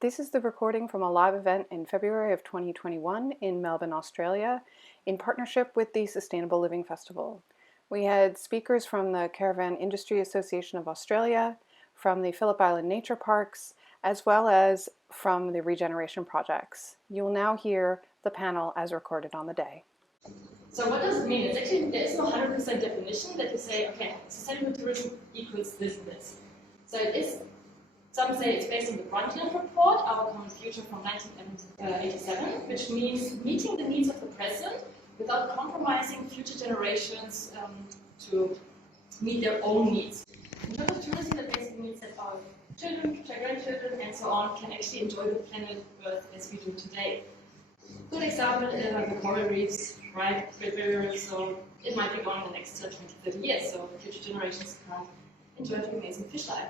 This is the recording from a live event in February of 2021 in Melbourne, Australia, in partnership with the Sustainable Living Festival. We had speakers from the Caravan Industry Association of Australia, from the Phillip Island Nature Parks, as well as from the Regeneration Projects. You will now hear the panel as recorded on the day. So what does it mean? It's actually, there is no 100% definition that you say, okay, sustainable tourism equals this and this. So it is, some say it's based on the Brundtland Report, Our Common Future from 1987, which means meeting the needs of the present without compromising future generations to meet their own needs. In terms of tourism, that basically means that our children, grandchildren, and so on can actually enjoy the planet Earth as we do today. Good example, the coral reefs, right? Great barriers, so it might be gone in the next 20, 30 years, so future generations can enjoy the amazing fish life.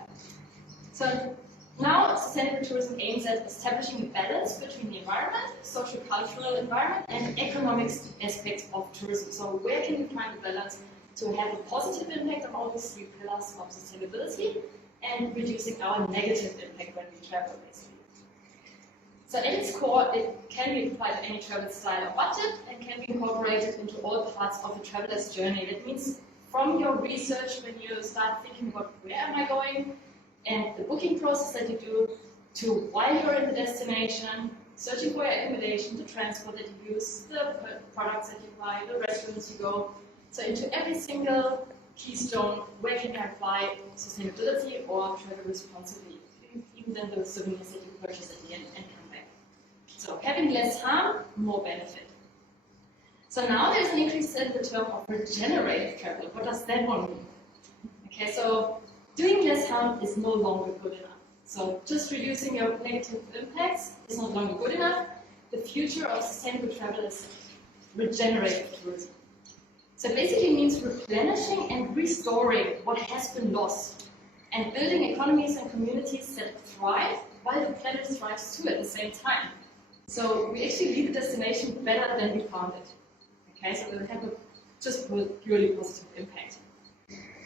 So now sustainable tourism aims at establishing a balance between the environment, social-cultural environment, and economic aspects of tourism. So where can we find the balance to have a positive impact on all these three pillars of sustainability and reducing our negative impact when we travel, basically. So at its core, it can be applied to any travel style or budget and can be incorporated into all parts of a traveler's journey. That means from your research, when you start thinking about where am I going, and the booking process that you do, to while you're in the destination, searching for your accommodation, the transport that you use, the products that you buy, the restaurants you go. So into every single keystone, where can I apply sustainability or travel responsibly, even then the souvenirs that you purchase at the end and come back. So having less harm, more benefit. So now there's an increase in the term of regenerative travel. What does that one mean? Okay, so doing less harm is no longer good enough. So just reducing your negative impacts is no longer good enough. The future of sustainable travel is regenerative tourism. So it basically means replenishing and restoring what has been lost and building economies and communities that thrive while the planet thrives too at the same time. So we actually leave the destination better than we found it. Okay, so we'll have a just purely positive impact.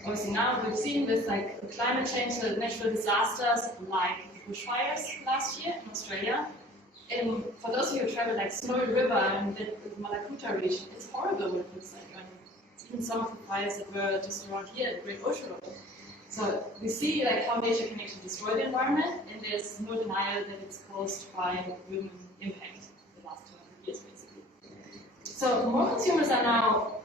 Obviously now we've seen with like climate change, the natural disasters like bushfires last year in Australia. And for those of you who travel like Snowy River and the Malakuta region, it's horrible what it looks like. I mean, even some of the fires that were just around here at the Great Ocean Road. So we see like how nature can actually destroy the environment, and there's no denial that it's caused by human impact the last 200 years basically. So more consumers are now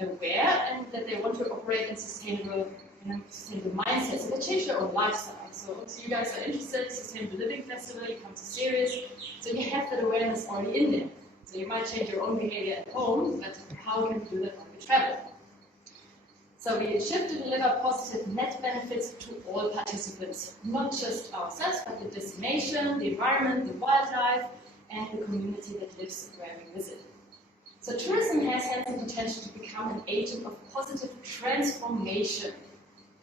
aware and that they want to operate in sustainable mindset. So they change their own lifestyle. So you guys are interested, Sustainable Living Festival, you come to series, so you have that awareness already in there. So you might change your own behavior at home, but how can you do that when you travel? So we shift to deliver positive net benefits to all participants, not just ourselves, but the destination, the environment, the wildlife, and the community that lives where we visit. So tourism has the potential to become an agent of positive transformation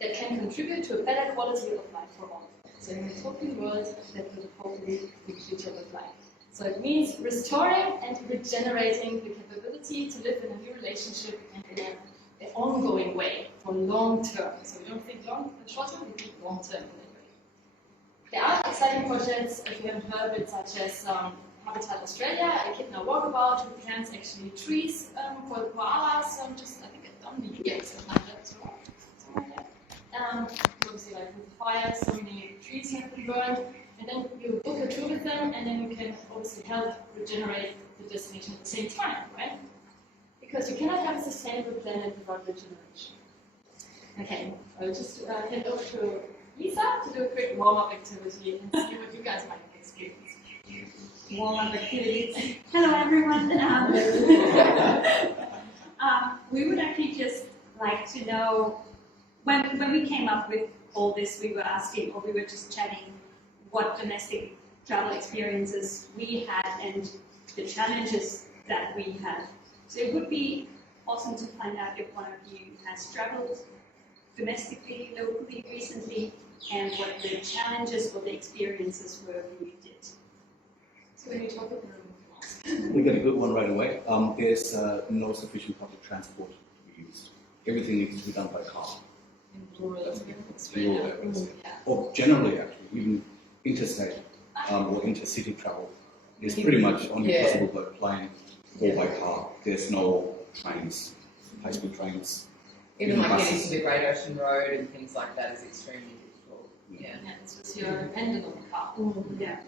that can contribute to a better quality of life for all. So in a utopian world, that will hopefully the future look like. So it means restoring and regenerating the capability to live in a new relationship and in an ongoing way for long term. So we don't think short term, we think long term in that way. There are exciting projects, if you haven't heard of it, such as Habitat Australia, a Echidna Walkabout, who plants actually trees for the koalas, just I think it's on the ULI or something like that. Obviously, like with the fire, so many trees have been burned, and then you book a tour with them, and then you can obviously help regenerate the destination at the same time, right? Because you cannot have a sustainable planet without regeneration. Okay, I'll just hand over to Lisa to do a quick warm-up activity and see what you guys might experience. Warm-up activities. Hello, everyone. We would actually just like to know, when we came up with all this, we were asking, or we were just chatting, what domestic travel experiences we had and the challenges that we had. So it would be awesome to find out if one of you has traveled domestically, locally, recently, and what the challenges or the experiences were when you did. So when you talk about we got a good one right away. There's no sufficient public transport to be used. Everything needs to be done by car. In rural areas. Or generally, actually, even interstate. or intercity travel is pretty much only possible by plane or by car. There's no trains, high-speed trains. Even like getting buses. to the Great Ocean Road and things like that is extremely difficult. Yeah. Yeah, it's just you're dependent on the car. Yeah.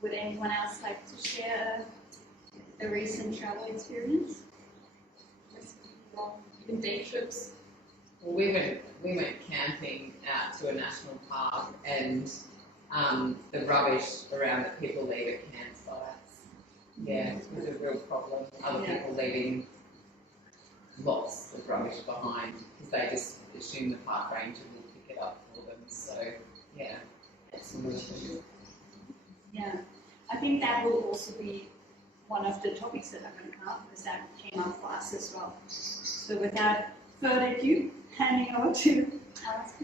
Would anyone else like to share a recent travel experience? Even day trips. Well, we went camping out to a national park, and the rubbish around that people leave at campsites, it was a real problem. Other people leaving lots of rubbish behind because they just assume the park ranger will pick it up for them. So it's an issue. Yeah, I think that will also be one of the topics that are going to come up, because that came up for us as well. So without further ado, handing over to Alice.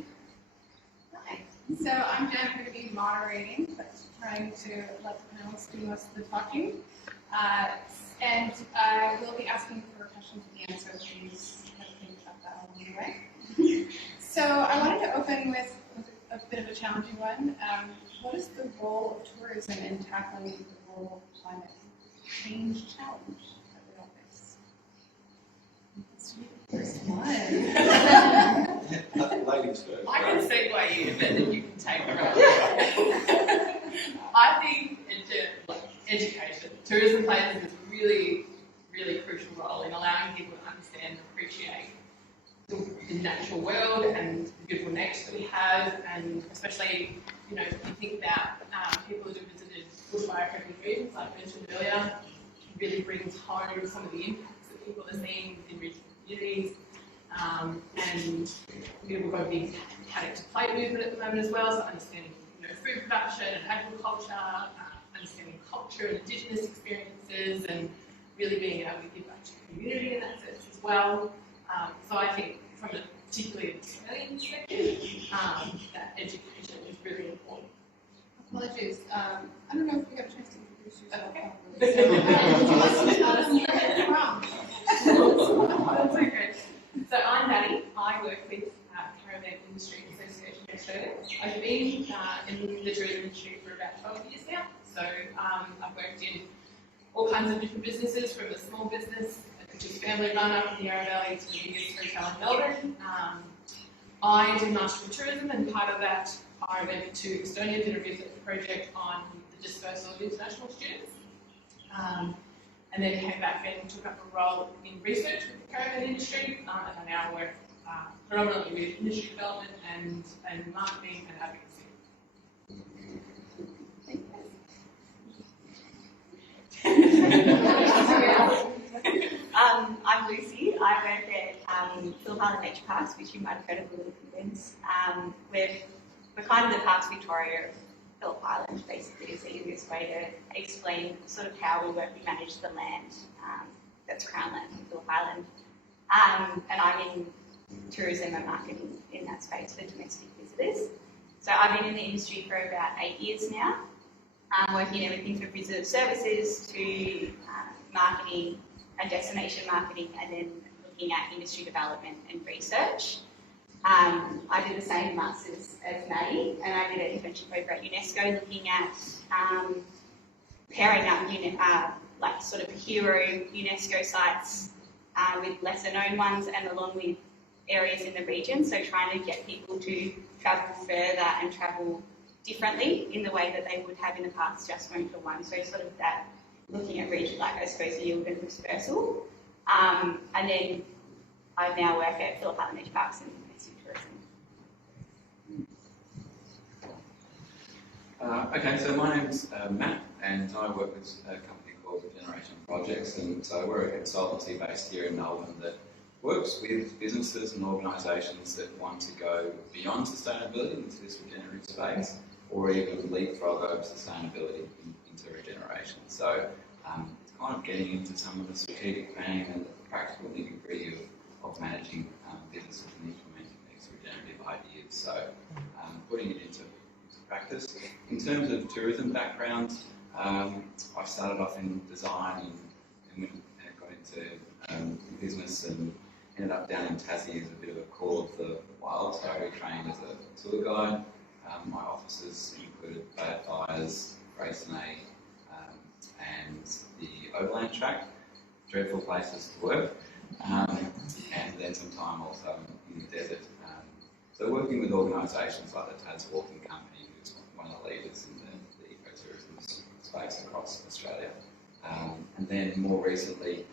Hi. So I'm Jen. I'm going to be moderating, but trying to let the panelists do most of the talking. And I will be asking for questions at the end, so please think about that along the way. So I wanted to open with a bit of a challenging one. What is the role of tourism in tackling the global climate change challenge that we all face? Let's do the first one. Ladies first. I can segue in, but then you can take the rest. I think education, tourism plays this really, really crucial role in allowing people to understand and appreciate the natural world and the beautiful nature that we have, and especially, if you think about people who have visited bushfire-affected regions, like I mentioned earlier, it really brings home some of the impacts that people are seeing in regional communities. And we've got a big paddock to plate movement at the moment as well, so understanding food production and agriculture, understanding culture and Indigenous experiences, and really being able to give back to the community in that sense as well. So I think from a particularly Australian perspective, that education is really important. Apologies. I don't know if you got a chance to introduce yourself. That's okay. So I'm Maddie. I work with Caravan Industry Association in Australia. I've been in the tourism industry for about 12 years now. So I've worked in all kinds of different businesses, from a small business, which is family run up in the Yarra Valley, to the biggest hotel in Melbourne. I did Master of Tourism, and part of that I went to Estonia, did a research project on the dispersal of international students. And then came back and took up a role in research with the caravan industry, and I now work predominantly with industry development and marketing and advocacy. I'm Lucy. I work at Phillip Island Nature Parks, which you might have heard of the Lincolns. We're kind of the Parks Victoria of Phillip Island, basically, is the easiest way to explain sort of how we manage the land that's Crown land in Phillip Island. And I'm in tourism and marketing in that space for domestic visitors. So I've been in the industry for about 8 years now, working in everything from visitor services to marketing and destination marketing, and then looking at industry development and research. I did the same masters as Maddie, and I did an internship over at UNESCO looking at pairing up like sort of hero UNESCO sites with lesser known ones, and along with areas in the region, so trying to get people to travel further and travel differently in the way that they would have in the past, just going for one. So sort of that, looking at region, like I suppose yield and dispersal. And then I now work at Phillip Island Nature Parks and domestic tourism. Okay, so my name's Matt, and I work with a company called Regeneration Projects, and so we're a consultancy based here in Melbourne that works with businesses and organisations that want to go beyond sustainability into this regenerative space, or even leapfrog over sustainability into regeneration. So it's kind of getting into some of the strategic planning and the practical nitty-gritty of managing businesses and implementing these regenerative ideas. So putting it into practice. In terms of tourism background, I started off in design and got into business, and ended up down in Tassie as a bit of a call of the wild. So I trained as a tour guide, My offices included Bay Fires, Grayson and the Overland Track. Dreadful places to work. And then some time also in the desert. So working with organisations like the Tas Walking Company, who's one of the leaders in the ecotourism space across Australia. And then more recently,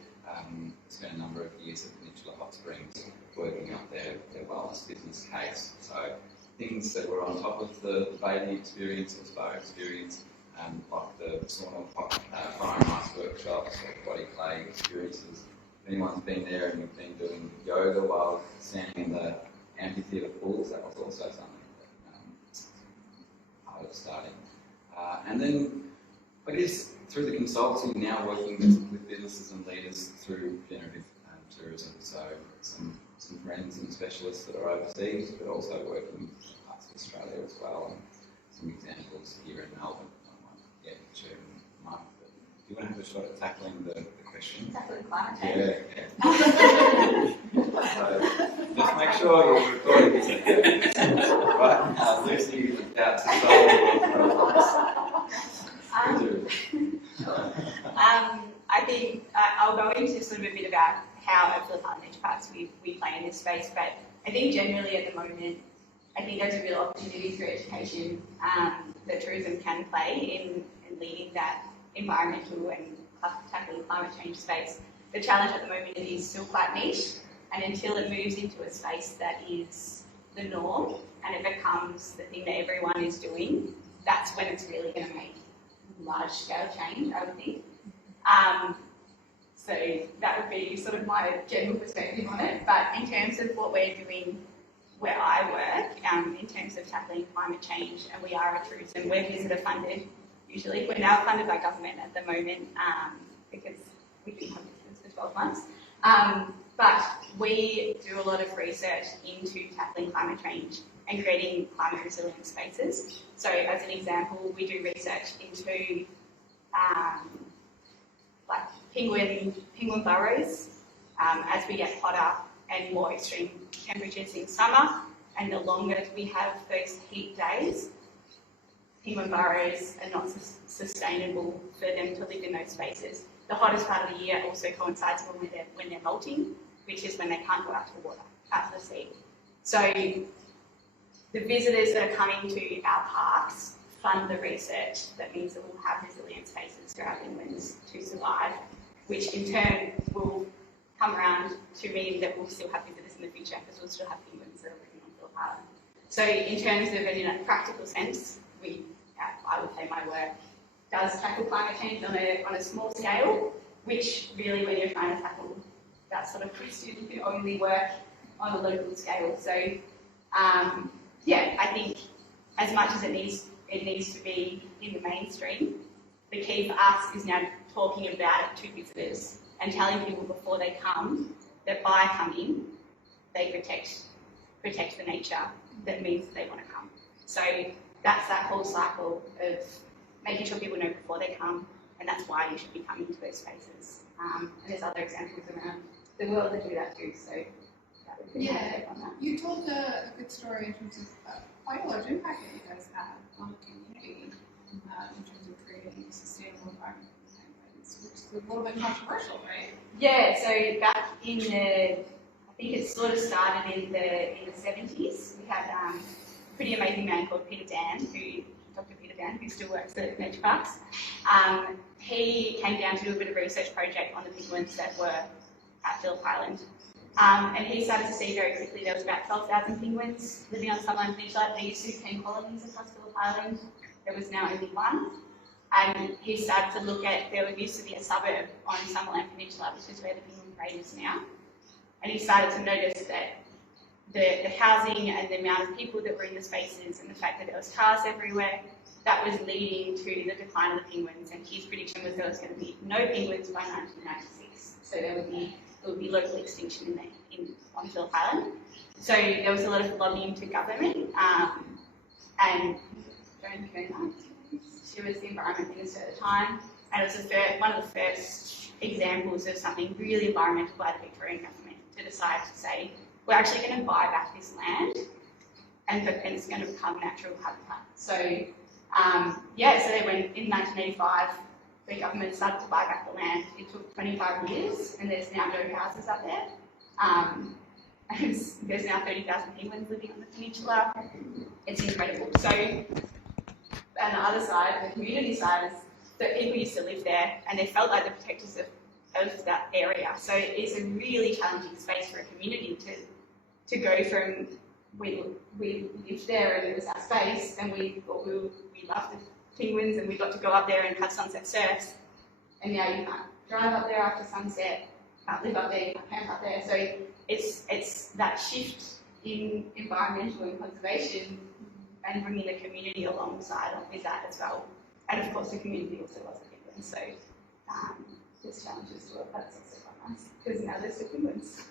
spent a number of years at Peninsula Hot Springs working up their wellness business case. So things that were on top of the bathing experience or spa experience, like the sauna, fire and ice workshops, or body clay experiences. If anyone's been there and you've been doing yoga while standing in the amphitheatre pools, that was also something that I was starting. And then, I guess, through the consultancy, now working with businesses and leaders through generative tourism. So some friends and specialists that are overseas, but also working in parts of Australia as well. And some examples here in Melbourne. I might get to Mark, but do you want to have a shot at tackling the question? Tackling climate change. Yeah. So just make sure you're recording this. Right now, Lucy is about to I think I'll go into sort of a bit about how at Phillip Island Nature Parks we play in this space, but I think generally at the moment, I think there's a real opportunity through education that tourism can play in leading that environmental and tackling climate change space. The challenge at the moment is still quite niche, and until it moves into a space that is the norm and it becomes the thing that everyone is doing, that's when it's really going to make large-scale change, I would think. So that would be sort of my general perspective on it. But in terms of what we're doing where I work, in terms of tackling climate change, and we are a tourism, we're visitor funded usually. We're now funded by government at the moment because we've been having visitors for 12 months. But we do a lot of research into tackling climate change and creating climate resilient spaces. So as an example, we do research into like penguin burrows as we get hotter and more extreme temperatures in summer, and the longer we have those heat days, penguin burrows are not sustainable for them to live in those spaces. The hottest part of the year also coincides when they're molting, which is when they can't go out to the water, out to the sea. So the visitors that are coming to our parks fund the research that means that we'll have resilient spaces for our penguins to survive, which in turn will come around to mean that we'll still have visitors in the future because we'll still have penguins that are living on Phillip Island. So in terms of in a practical sense, I would say my work does tackle climate change on a small scale, which really when you're trying to tackle that sort of question, you can only work on a local scale. So I think as much as it needs to be in the mainstream, the key for us is now talking about it to visitors and telling people before they come that by coming, they protect the nature that means that they want to come. So that's that whole cycle of making sure people know before they come, and that's why you should be coming to those spaces. And there's other examples around the world that do that too, so that would be my take on that. You told a good story in terms of quite a large impact that you guys had on the community in terms of creating a sustainable environment for penguins, which is a little bit controversial, right? Yeah, so back in I think it sort of started in the 70s. We had a pretty amazing man called Dr. Peter Dan, who still works at Nature Parks. He came down to do a bit of research project on the penguins that were at Phillip Island. And he started to see very quickly there was about 12,000 penguins living on Summerland Peninsula. There used to be 10 colonies across Phillip Island. There was now only one. And he started to look at, there used to be a suburb on Summerland Peninsula, which is where the penguin parade is now. And he started to notice that the housing and the amount of people that were in the spaces and the fact that there was cars everywhere, that was leading to the decline of the penguins. And his prediction was there was going to be no penguins by 1996. So there would be local extinction on Phillip Island. So there was a lot of lobbying to government. And Joan Kerner, she was the environment minister at the time, and it was one of the first examples of something really environmental by the Victorian government to decide to say, we're actually going to buy back this land and it's going to become natural habitat. So so they went in 1985. The government started to buy back the land. It took 25 years, and there's now no houses up there. There's now 30,000 penguins living on the peninsula. It's incredible. So, on the other side, the community side, is that people used to live there, and they felt like the protectors of that area. So it's a really challenging space for a community to go from we lived there and it was our space, and we thought we loved the penguins and we got to go up there and have sunset surfs, and now you can't drive up there after sunset, can't live up there, you can't camp up there. So it's that shift in environmental and conservation and bringing the community alongside with that as well. And of course the community also loves the penguins, so there's challenges to it, but it's also quite nice because now there's the penguins.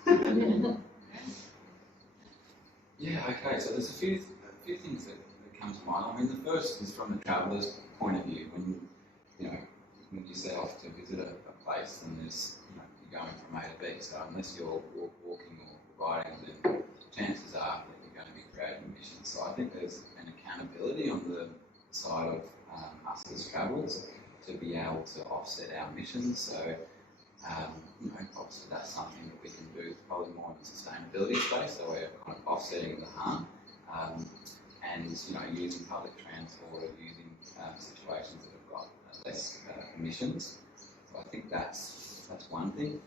Yeah, okay, so there's a few things that come to mind. I mean, the first is from the traveller's point of view. When you set off to visit a place, and you're going from A to B, so unless you're walking or riding, then chances are that you're going to be creating emissions. So I think there's an accountability on the side of us as travellers to be able to offset our emissions. So obviously that's something that we can do probably more in the sustainability space, so we're kind of offsetting the harm, and using public transport or using situations that have got less emissions. So I think that's one thing.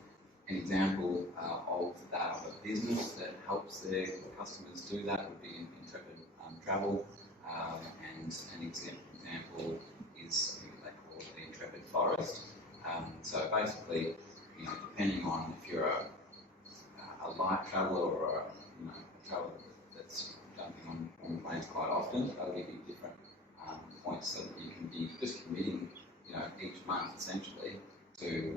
An example of that of a business that helps their customers do that would be in Intrepid Travel, and an example is something they call the Intrepid Forest. So basically, depending on if you're a light traveller or a traveller that's jumping on planes quite often, they'll give you different points so that you can be just committing, each month essentially to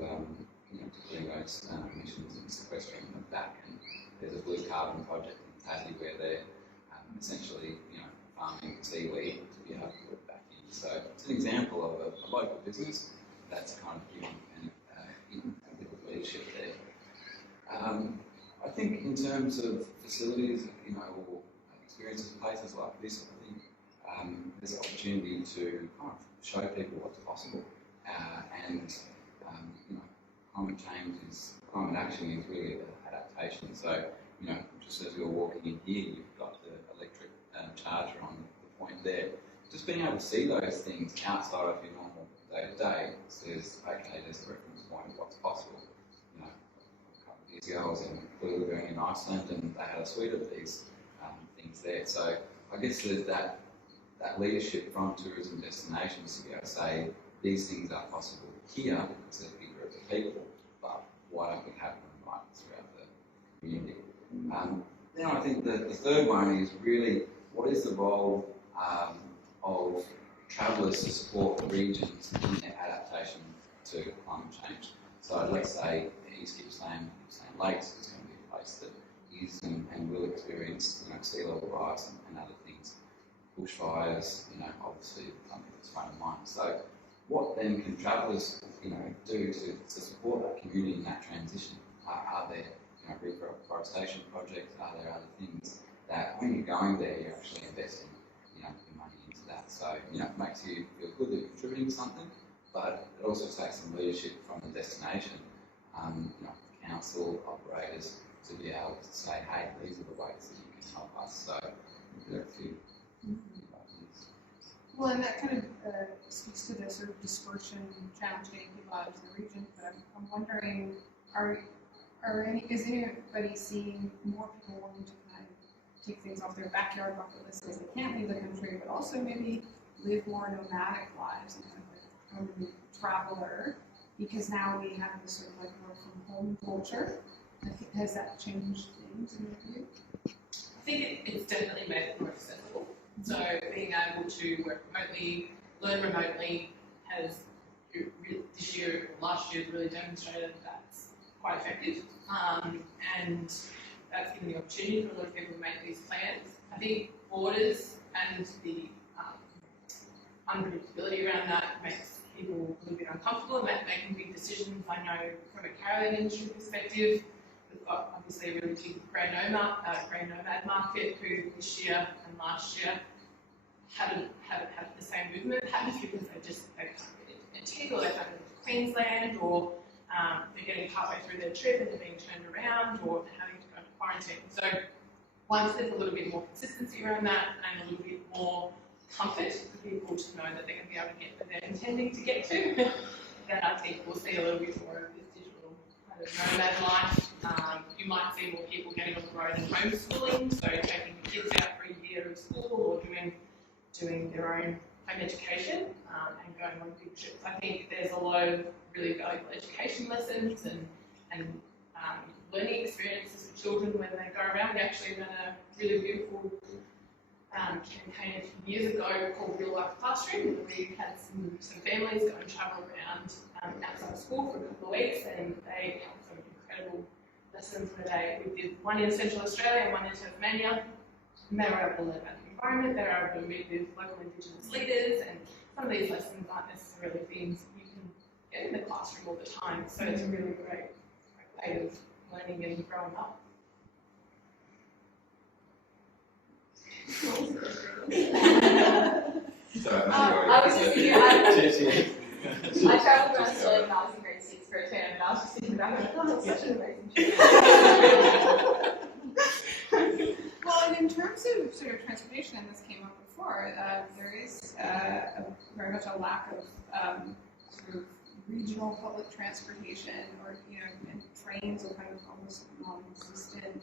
doing those emissions and sequestering them back. And there's a blue carbon project in Tassie where they're essentially, farming seaweed to be able to put it back in. So it's an example of a local business that's kind of giving a bit of leadership there. I think in terms of facilities, or experiences in places like this, I think there's an opportunity to kind of show people what's possible. And climate action is really an adaptation. So, just as you're walking in here, you've got the electric charger on the point there. Just being able to see those things outside of your normal day-to-day says, okay, there's a reference point of what's possible. A couple of years ago I was in Blueberry in Iceland, and they had a suite of these things there. So I guess there's that leadership from tourism destinations to be able to say, these things are possible here because there's a big group of people, but why don't we have them right throughout the community? Then I think the third one is really, what is the role of travellers to support regions in their adaptation to climate change? So let's say East Gippsland Lakes is going to be a place that is and will experience sea level rise and other things. Bushfires, obviously something that's front of mind. So what then can travellers do to support that community in that transition? Are there reforestation projects? Are there other things that when you're going there you're actually investing your money into that? So it makes you feel good that you're contributing to something, but it also takes some leadership from the destination, council operators, to be able to say, hey, these are the ways that you can help us. So there are a few ideas. Well, and that kind of speaks to the sort of dispersion challenge getting people out of the region. But I'm wondering, is anybody seeing more people wanting to kind of take things off their backyard bucket list because they can't leave the country, but also maybe live more nomadic lives and kind of like traveler, because now we have this sort of like work from home culture. Has that changed things in your view? I think it's definitely made it more accessible. So being able to work remotely, learn remotely, has this year or last year really demonstrated that's quite effective, and that's given the opportunity for a lot of people to make these plans. I think borders and the unpredictability around that makes people a little bit uncomfortable about making big decisions. I know from a caravan industry perspective, We've got obviously a really big grey nomad market who this year and last year haven't had the same movement patterns because they can't get into NT, or they can't get into Queensland, or they're getting partway through their trip and they're being turned around, or they're having to go into quarantine. So once there's a little bit more consistency around that and a little bit more comfort for people to know that they're going to be able to get where they're intending to get to, then I think we'll see a little bit more of this digital kind of nomad life. You might see more people getting on the road and homeschooling, so taking the kids out for a year of school or doing their own home education and going on big trips. I think there's a lot of really valuable education lessons and learning experiences for children when they go around. We actually ran a really beautiful campaign a few years ago called Real Life Classroom, where we had some families go and travel around outside of school for a couple of weeks, and they had some incredible lessons where we did one in Central Australia and one in Tasmania, and they were able to learn about the environment, they were able to meet with local Indigenous leaders, and some of these lessons aren't necessarily things you can get in the classroom all the time, so it's a really great way of learning and growing up. I was just thinking, I travelled around Australia when I was in grade 6 for a term, and I was just thinking about it, oh, it's such an amazing trip. Well, and in terms of sort of transportation, and this came up before, there is very much a lack of sort of regional public transportation, or and trains are kind of almost non-existent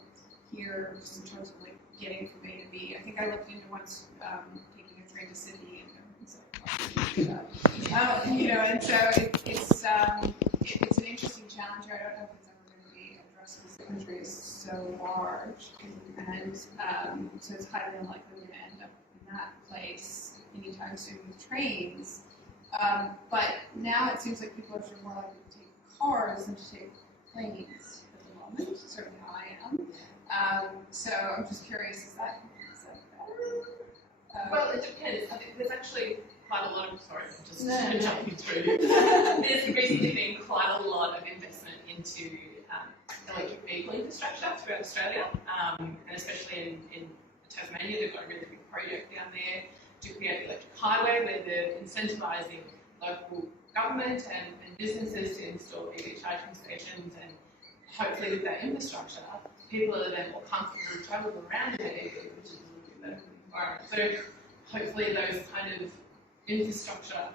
here, just in terms of like getting from A to B. I think I looked into once taking a train to Sydney, and and so it's an interesting challenge. I don't know if it's ever going to be addressed because the country is so large, and so it's highly unlikely we're going to end up in that place anytime soon with trains. But now it seems like people are sort of more likely to take cars than to take planes at the moment. Certainly I am. So I'm just curious, is that better? Well, it depends. I think there's actually quite a lot of, jumping through. There's recently been quite a lot of investment into electric vehicle infrastructure throughout Australia, and especially in Tasmania, they've got a really big project down there to create the electric highway, where they're incentivising local government and businesses to install EV charging stations, and hopefully with that infrastructure, people are then more comfortable to travel around their EV, which is a little bit better for the environment. So hopefully those kind of infrastructure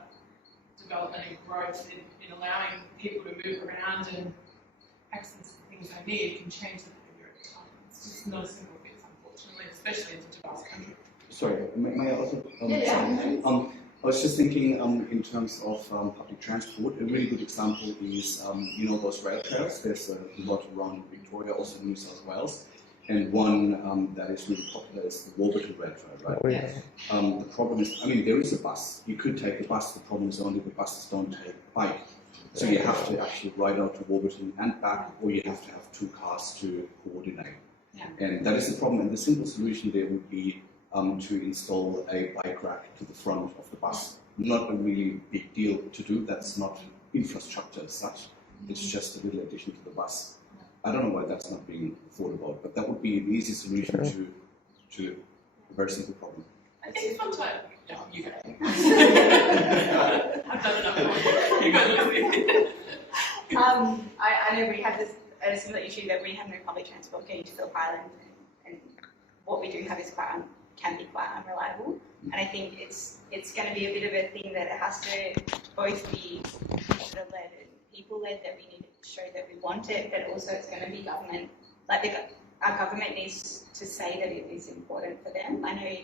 development and growth in allowing people to move around and access the things they need can change the behaviour over time. It's just not a simple fix, unfortunately, especially in such a vast country. Sorry, may I also? I was just thinking in terms of public transport, a really good example is, those rail trails. There's a lot around Victoria, also in New South Wales, and one that is really popular is the Warburton Rail Trail, right? Oh, yeah. The problem is, there is a bus. You could take the bus. The problem is only the buses don't take bike. So you have to actually ride out to Warburton and back, or you have to have two cars to coordinate. Yeah. And that is the problem. And the simple solution there would be to install a bike rack to the front of the bus. Not a really big deal to do. That's not infrastructure as such. It's just a little addition to the bus. I don't know why that's not being thought about, but that would be an easy solution to a very simple problem. I think sometime, you go. I've done enough. You go. I know we have a similar issue that we have no public transport getting to Phillip Island, and what we do have is can be quite unreliable. And I think it's going to be a bit of a thing that it has to both be computer-led and people-led, that we need to show that we want it, but also it's going to be government. Our government needs to say that it is important for them. I know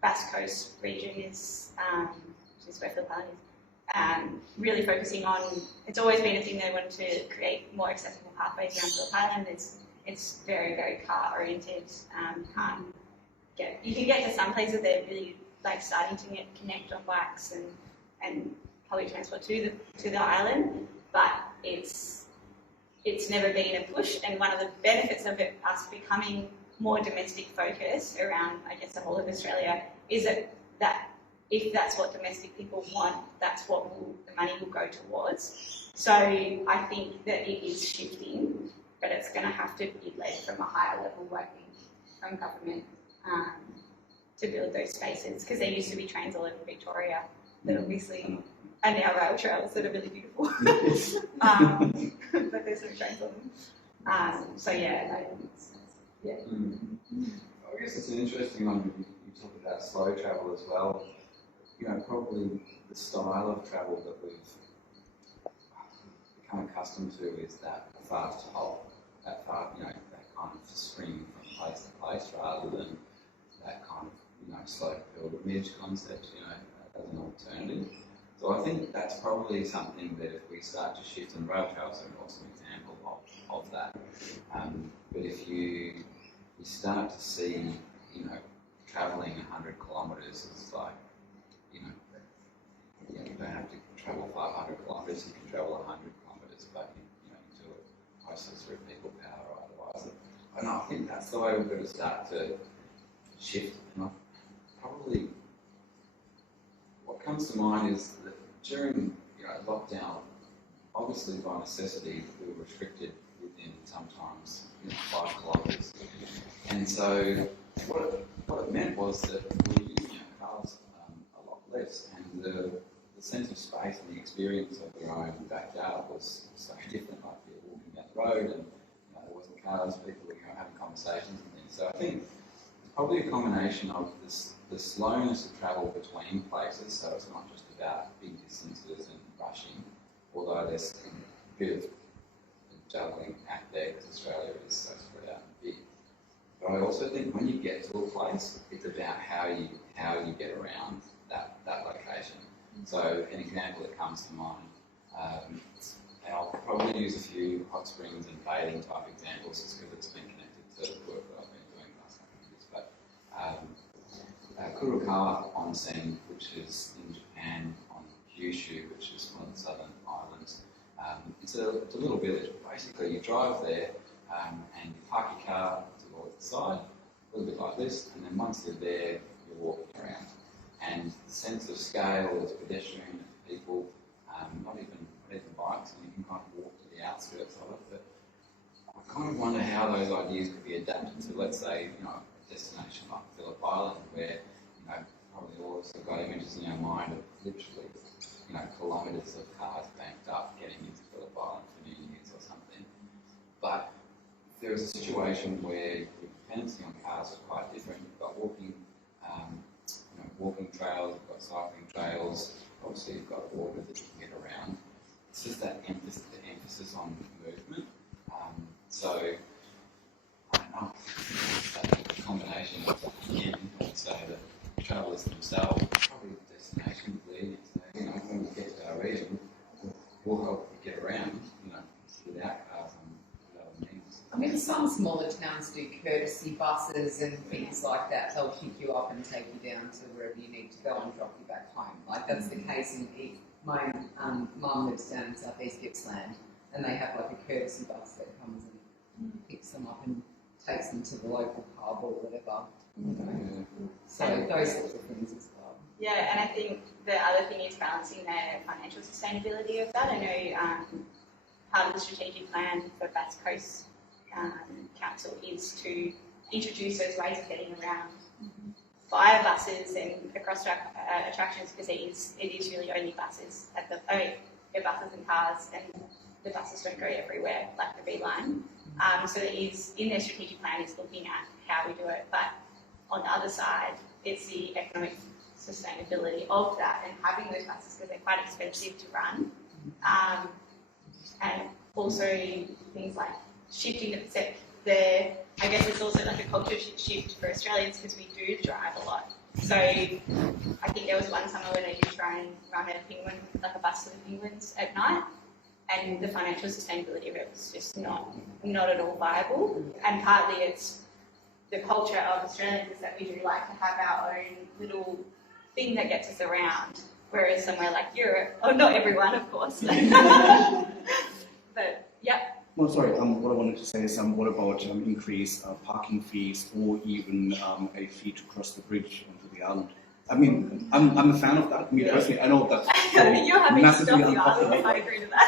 Basque Coast region is, which is where Phillip Island is, really focusing on, it's always been a thing they want to create more accessible pathways around Phillip Island. It's very, very car-oriented. You can get to some places that are really starting to connect on bikes and public transport to the island, but it's never been a push. And one of the benefits of us becoming more domestic focused around, I guess, the whole of Australia is that if that's what domestic people want, that's what the money will go towards. So I think that it is shifting, but it's going to have to be led from a higher level, working from government to build those spaces, because there used to be trains all over Victoria that obviously are now rail trails that are really beautiful, but there's no trains on them. So yeah, yeah. I guess it's an interesting one. You talk about slow travel as well. You know, probably the style of travel that we've become accustomed to is that fast hop, that kind of spring from place to place, rather than that kind of, slow pilgrimage concept, as an alternative. So I think that's probably something that if we start to shift, and rail trails are an awesome example of that. But if you start to see, travelling 100 kilometres is like, you don't have to travel 500 kilometres, you can travel 100 kilometres, but into a process through people power or otherwise. And I think that's the way we've got to start to shift. And probably what comes to mind is that during lockdown, obviously by necessity, we were restricted within sometimes 5 kilometres. And so what it meant was that we were using our cars a lot less, and the sense of space and the experience of your own backyard was so different. Like you're walking down the road and there wasn't cars, people were having conversations and things. So I think it's probably a combination of the slowness of travel between places, so it's not just about big distances and rushing, although there's a bit of juggling act there because Australia is so spread out and big. But I also think when you get to a place, it's about how you get around that location. So an example that comes to mind, and I'll probably use a few hot springs and bathing type examples just because it's been connected to the work that I've been doing the last couple of years. But Kurokawa onsen, which is in Japan, on Kyushu, which is one of the southern islands, it's a little village. Basically, you drive there and you park your car towards the side, a little bit like this, and then once you're there, you're walking around. And the sense of scale is pedestrian, it's people, not even bikes, and you can kind of walk to the outskirts of it. But I kind of wonder how those ideas could be adapted to, let's say, a destination like Phillip Island, where probably all of us have got images in our mind of literally, kilometres of cars banked up getting into Phillip Island for New Year's or something. But if there was a situation where your dependency on cars is quite different, you've got walking trails, you've got cycling trails, obviously you've got water that you can get around. It's just that emphasis on movement. So, I don't know, that combination of, again, I would say that travellers themselves, probably the destination lead, when we get to our region, we'll help you get around, without cars and without means. I mean, some smaller towns do courtesy buses and things like that. They'll pick you up and take you down to wherever you need to go and drop you back home. Like, that's the case in my mum lives down in southeast Gippsland, and they have like a courtesy bus that comes and picks them up and takes them to the local pub or whatever. So those sorts of things as well. Yeah, and I think the other thing is balancing the financial sustainability of that. I know part of the strategic plan for Bass Coast Council is to introduce those ways of getting around via buses and across attractions, because it is really only buses at the buses and cars, and the buses don't go everywhere like the B line. So it is in their strategic plan is looking at how we do it, but on the other side, it's the economic sustainability of that and having those buses, because they're quite expensive to run, and also things like shifting the I guess it's also like a culture shift for Australians, because we do drive a lot. So I think there was one summer when I did try and run a penguin, like a bus to the penguins at night, and the financial sustainability of it was just not at all viable. And partly it's the culture of Australians is that we do like to have our own little thing that gets us around, whereas somewhere like Europe, not everyone, of course, but yeah. No, sorry. What I wanted to say is, what about increased parking fees, or even a fee to cross the bridge onto the island? I mean, I'm a fan of that. Me personally, I know that's you're having to stop massively the island. unpopular. I agree to that.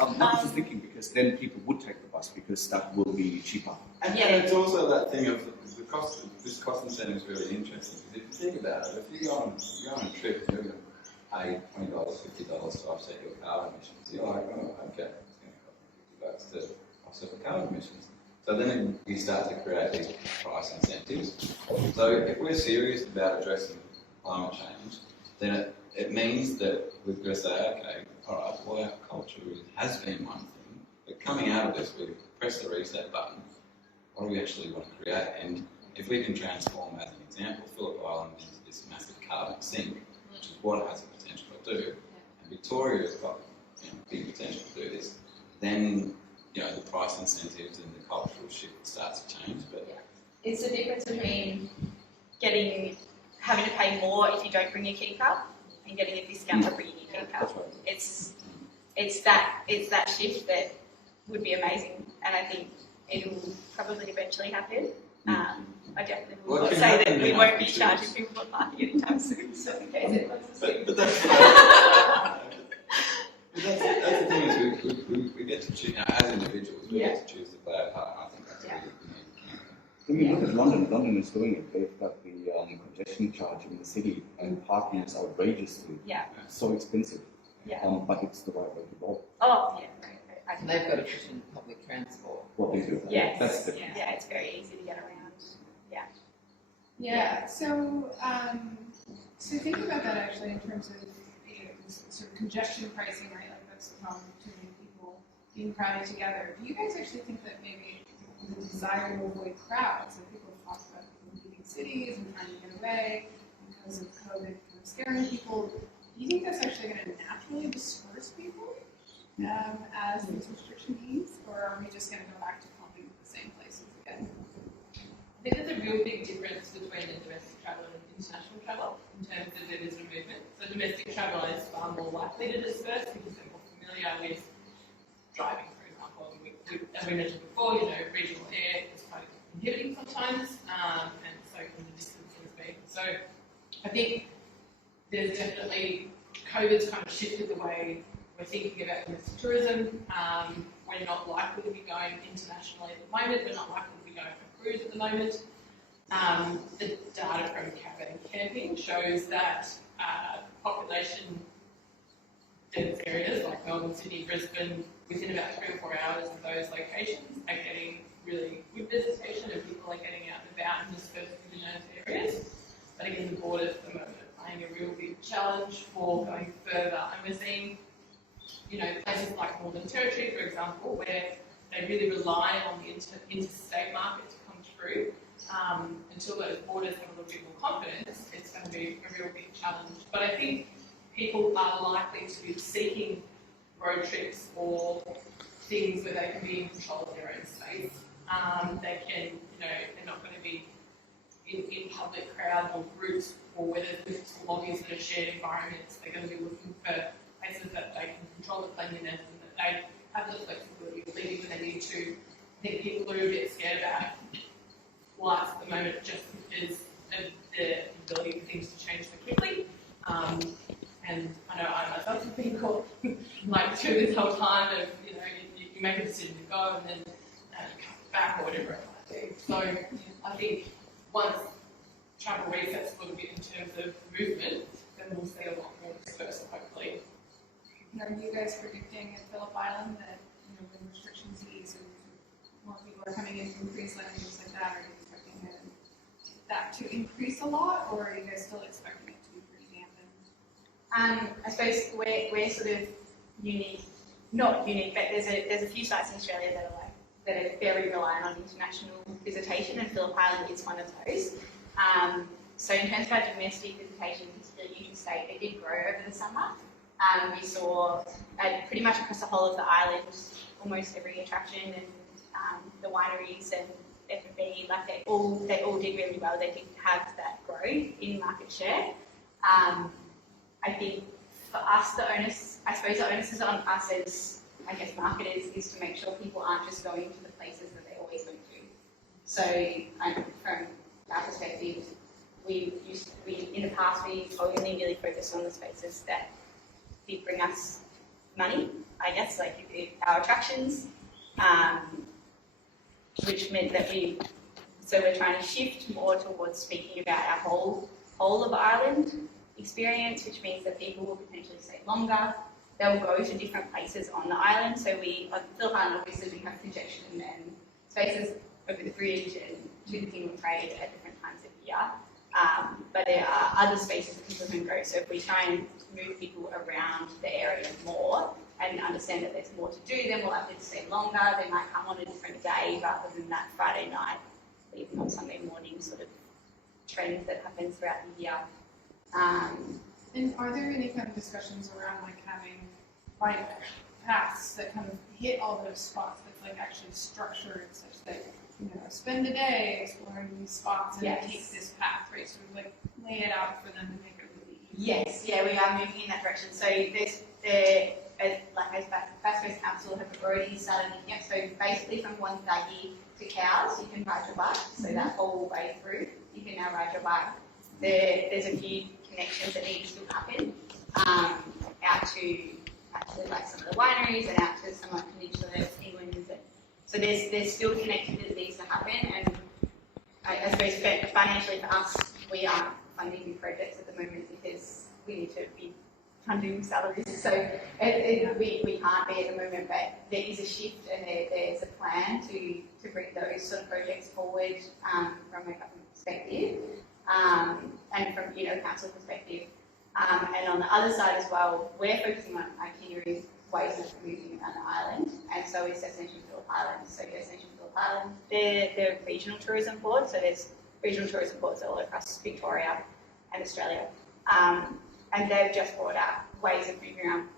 I'm just thinking, because then people would take the bus because that will be cheaper. And it's also that thing of the cost. This cost incentive is really interesting because if you think about it, if you go on a trip, you're going to pay $20, $50 to offset your carbon emissions. You're like, oh, okay, it's going to cost me $50 to offset the carbon emissions. So then we start to create these price incentives. So if we're serious about addressing climate change, then it means that we've got to say, okay, all right, well, our culture has been one thing, but coming out of this, we've pressed the reset button. What do we actually want to create? And if we can transform, as an example, Phillip Island into this massive carbon sink, which is what it has the potential to do, and Victoria's got big potential to do this, then the price incentives and the cultural shift starts to change. But It's the difference between having to pay more if you don't bring your key cup and getting a discount for bringing your key cup. Right. It's that shift that would be amazing, and I think it will probably eventually happen. I definitely will not say that we won't be charging people for parking anytime soon. So in case it was but that's the thing is we get to choose, as individuals, we get to choose to play our part. I think that's really unique. When you look at London, London is doing it. They've got the congestion charge in the city, and parking is outrageously so expensive. But it's the right way to go. Oh, yeah. And they've got efficient public transport. What they do. Yes. That's different. Yeah, it's very easy to get around. Yeah, so thinking about that actually in terms of sort of congestion pricing, right? Like that's the problem with too many people being crowded together. Do you guys actually think that maybe the desire to avoid crowds, like people have talked about people leaving cities and trying to get away because of COVID kind of scaring people, do you think that's actually going to naturally disperse people as these restriction ease, or are we just going to go back to pumping the same places again? I think there's a real big difference between domestic travel and international travel in terms of the visitor movement. So domestic travel is far more likely to disperse because they're more familiar with driving, for example. As we mentioned before, regional air is quite inhibiting sometimes, and so can the distances be. So I think there's definitely, COVID's kind of shifted the way we're thinking about domestic tourism. We're not likely to be going internationally at the moment. We're not likely to be going for cruise at the moment. The data from caravan camping shows that population dense areas like Melbourne, Sydney, Brisbane, within about 3 or 4 hours of those locations are getting really good visitation and people are getting out and about and dispersed within those areas. But again, the borders at the moment are playing a real big challenge for going further. And we're seeing, places like Northern Territory, for example, where they really rely on the interstate market to come through. Until those borders have a little bit more confidence, it's going to be a real big challenge. But I think people are likely to be seeking road trips or things where they can be in control of their own space. They can, they're not going to be in public crowds or groups or where there's physical lobbies that are shared environments. They're going to be looking for places that they can control the cleanliness and that they have the flexibility of leaving when they need to. I think people are a bit scared about flights at the moment just because of the ability for things to change so quickly. And I know I myself have been caught through this whole time of, you make a decision to go and then you come back or whatever it might be. So I think once travel resets a little bit in terms of movement, then we'll see a lot more dispersal hopefully. Are you guys predicting at Phillip Island that when restrictions ease and more people are coming in from Queensland and things like that, are you expecting that to increase a lot, or are you guys still expecting it to be pretty dampened? I suppose we're sort of unique, not unique, but there's a few sites in Australia that are very reliant on international visitation, and Phillip Island is one of those. So in terms of our domestic visitation to the interstate, it did grow over the summer. We saw pretty much across the whole of the island, almost every attraction and the wineries and F&B, they all did really well. They did have that growth in market share. I think for us, the onus is on us as, marketers, is to make sure people aren't just going to the places that they always went to. So from our perspective, in the past we only really focused on the spaces that did bring us money, our attractions, which meant that we're trying to shift more towards speaking about our whole of island experience, which means that people will potentially stay longer. They'll go to different places on the island. So on Phillip Island, obviously, we have congestion and spaces over the bridge and to the single trade at different times of year. But there are other spaces that people can go. So if we try and move people around the area more and understand that there's more to do, then we'll have to stay longer. They might come on a different day rather than that Friday night, leaving on Sunday morning sort of trend that happens throughout the year. And are there any kind of discussions around like having bike paths that kind of hit all those spots that's like actually structured such that, you know, spend a day exploring these spots and take this path, right? So like lay it out for them to make it really easy. Yes, yeah, we are moving in that direction. So there's like as Fast Coast Council have already started looking at, so basically from Wonthaggi to Cows, you can ride your bike. So that whole way through, you can now ride your bike. There's a few connections that need to still happen out to like some of the wineries and out to some of Peninsula England. So there's still connectivity that needs to happen, and I suppose financially for us, we aren't funding new projects at the moment because we need to be funding salaries. So we can't be at the moment, but there is a shift and there's a plan to bring those sort of projects forward from a government perspective. And from council perspective, and on the other side as well, we're focusing on itineraries, ways of moving around the island, and so is Destination Phillip Island. So Destination Phillip Island, they're a regional tourism board, so there's regional tourism boards all across Victoria and Australia, and they've just brought out ways of moving around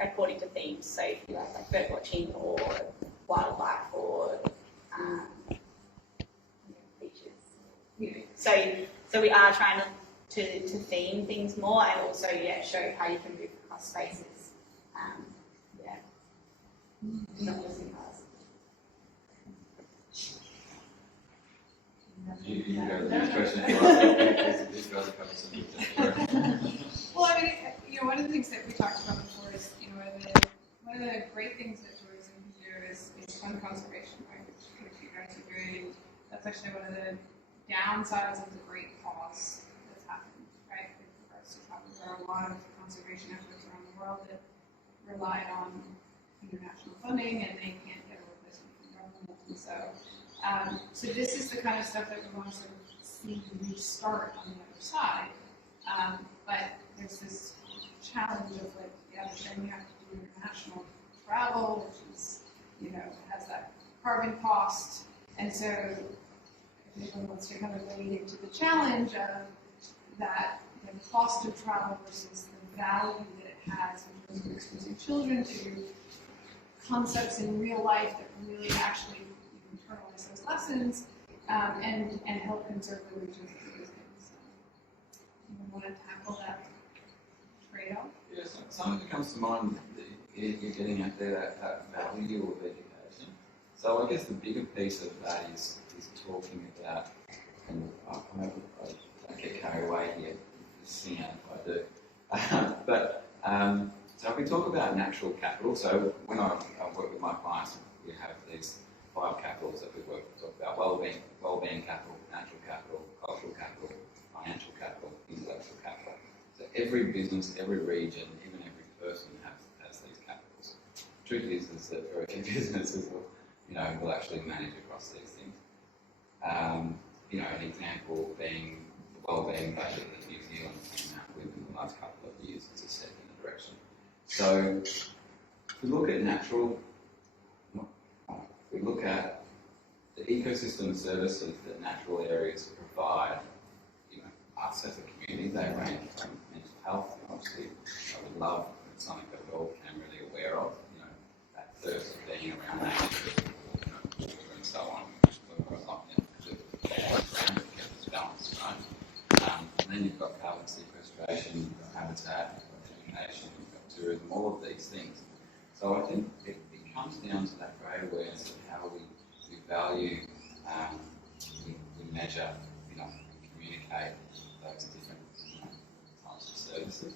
according to themes. So if you like bird watching or wildlife or beaches, So we are trying to theme things more and also show how you can move across spaces. Not just in cars. You go to the next question. This goes a couple of Well, I mean, one of the things that we talked about before is, one of the great things that tourism can do is fund conservation, right? Which you guys are doing. That's actually one of the downsides of the great pause that's happened, right? With regards to travel, there are a lot of conservation efforts around the world that rely on international funding, and they can't get a replacement from government. And so this is the kind of stuff that we want to sort of see restart on the other side. But there's this challenge of like, then you have to do international travel, which is, has that carbon cost, and so everyone wants to kind of wade into the challenge of that the cost of travel versus the value that it has in terms of exposing children to concepts in real life that really actually internalize those lessons and help conserve the regions that those things. You want to tackle that trade-off? Yeah, something that comes to mind that you're getting at there, that value of education. So I guess the bigger piece of that is talking about, and I don't get carried away here, sing out if I do. But so if we talk about natural capital, so when I work with my clients, we have these 5 capitals that we talk about: well-being capital, natural capital, cultural capital, financial capital, intellectual capital. So every business, every region, even every person has these capitals. Truth is that very few businesses will actually manage across these things. An example being the wellbeing budget that New Zealand came out with in the last couple of years as a step in the direction. So if we look at we look at the ecosystem services that natural areas provide, us as a community. They range from mental health, obviously I would love, it's something that we're all really aware of, that thirst of being around nature, water and so on. Balance, right? And then you've got carbon sequestration, you've got habitat, you've got education, you've got tourism, all of these things. So I think it comes down to that great awareness of how we value, we measure, communicate those different types of services.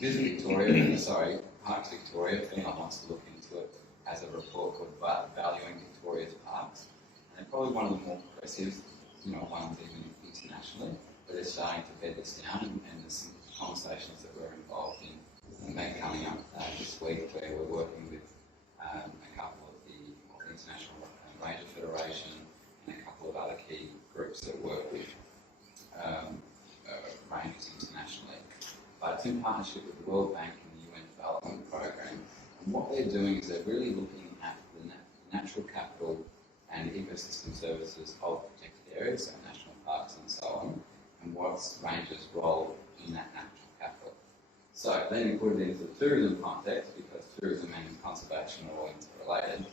Visit Victoria, Parks Victoria, if anyone wants to look into it, as a report called Valuing Victoria's Parks. And they're probably one of the more progressive, ones even internationally, but they're starting to bed this down, and there's some conversations that we're involved in, and they're coming up this week where we're working with a couple of the International Ranger Federation and a couple of other key groups that work with rangers internationally. But it's in partnership with the World Bank and the UN Development Programme. And what they're doing is they're really looking at the natural capital and ecosystem services of protected areas, so national parks and so on, and what's rangers' role in that natural capital. So then you put it into the tourism context, because tourism and conservation are all interrelated.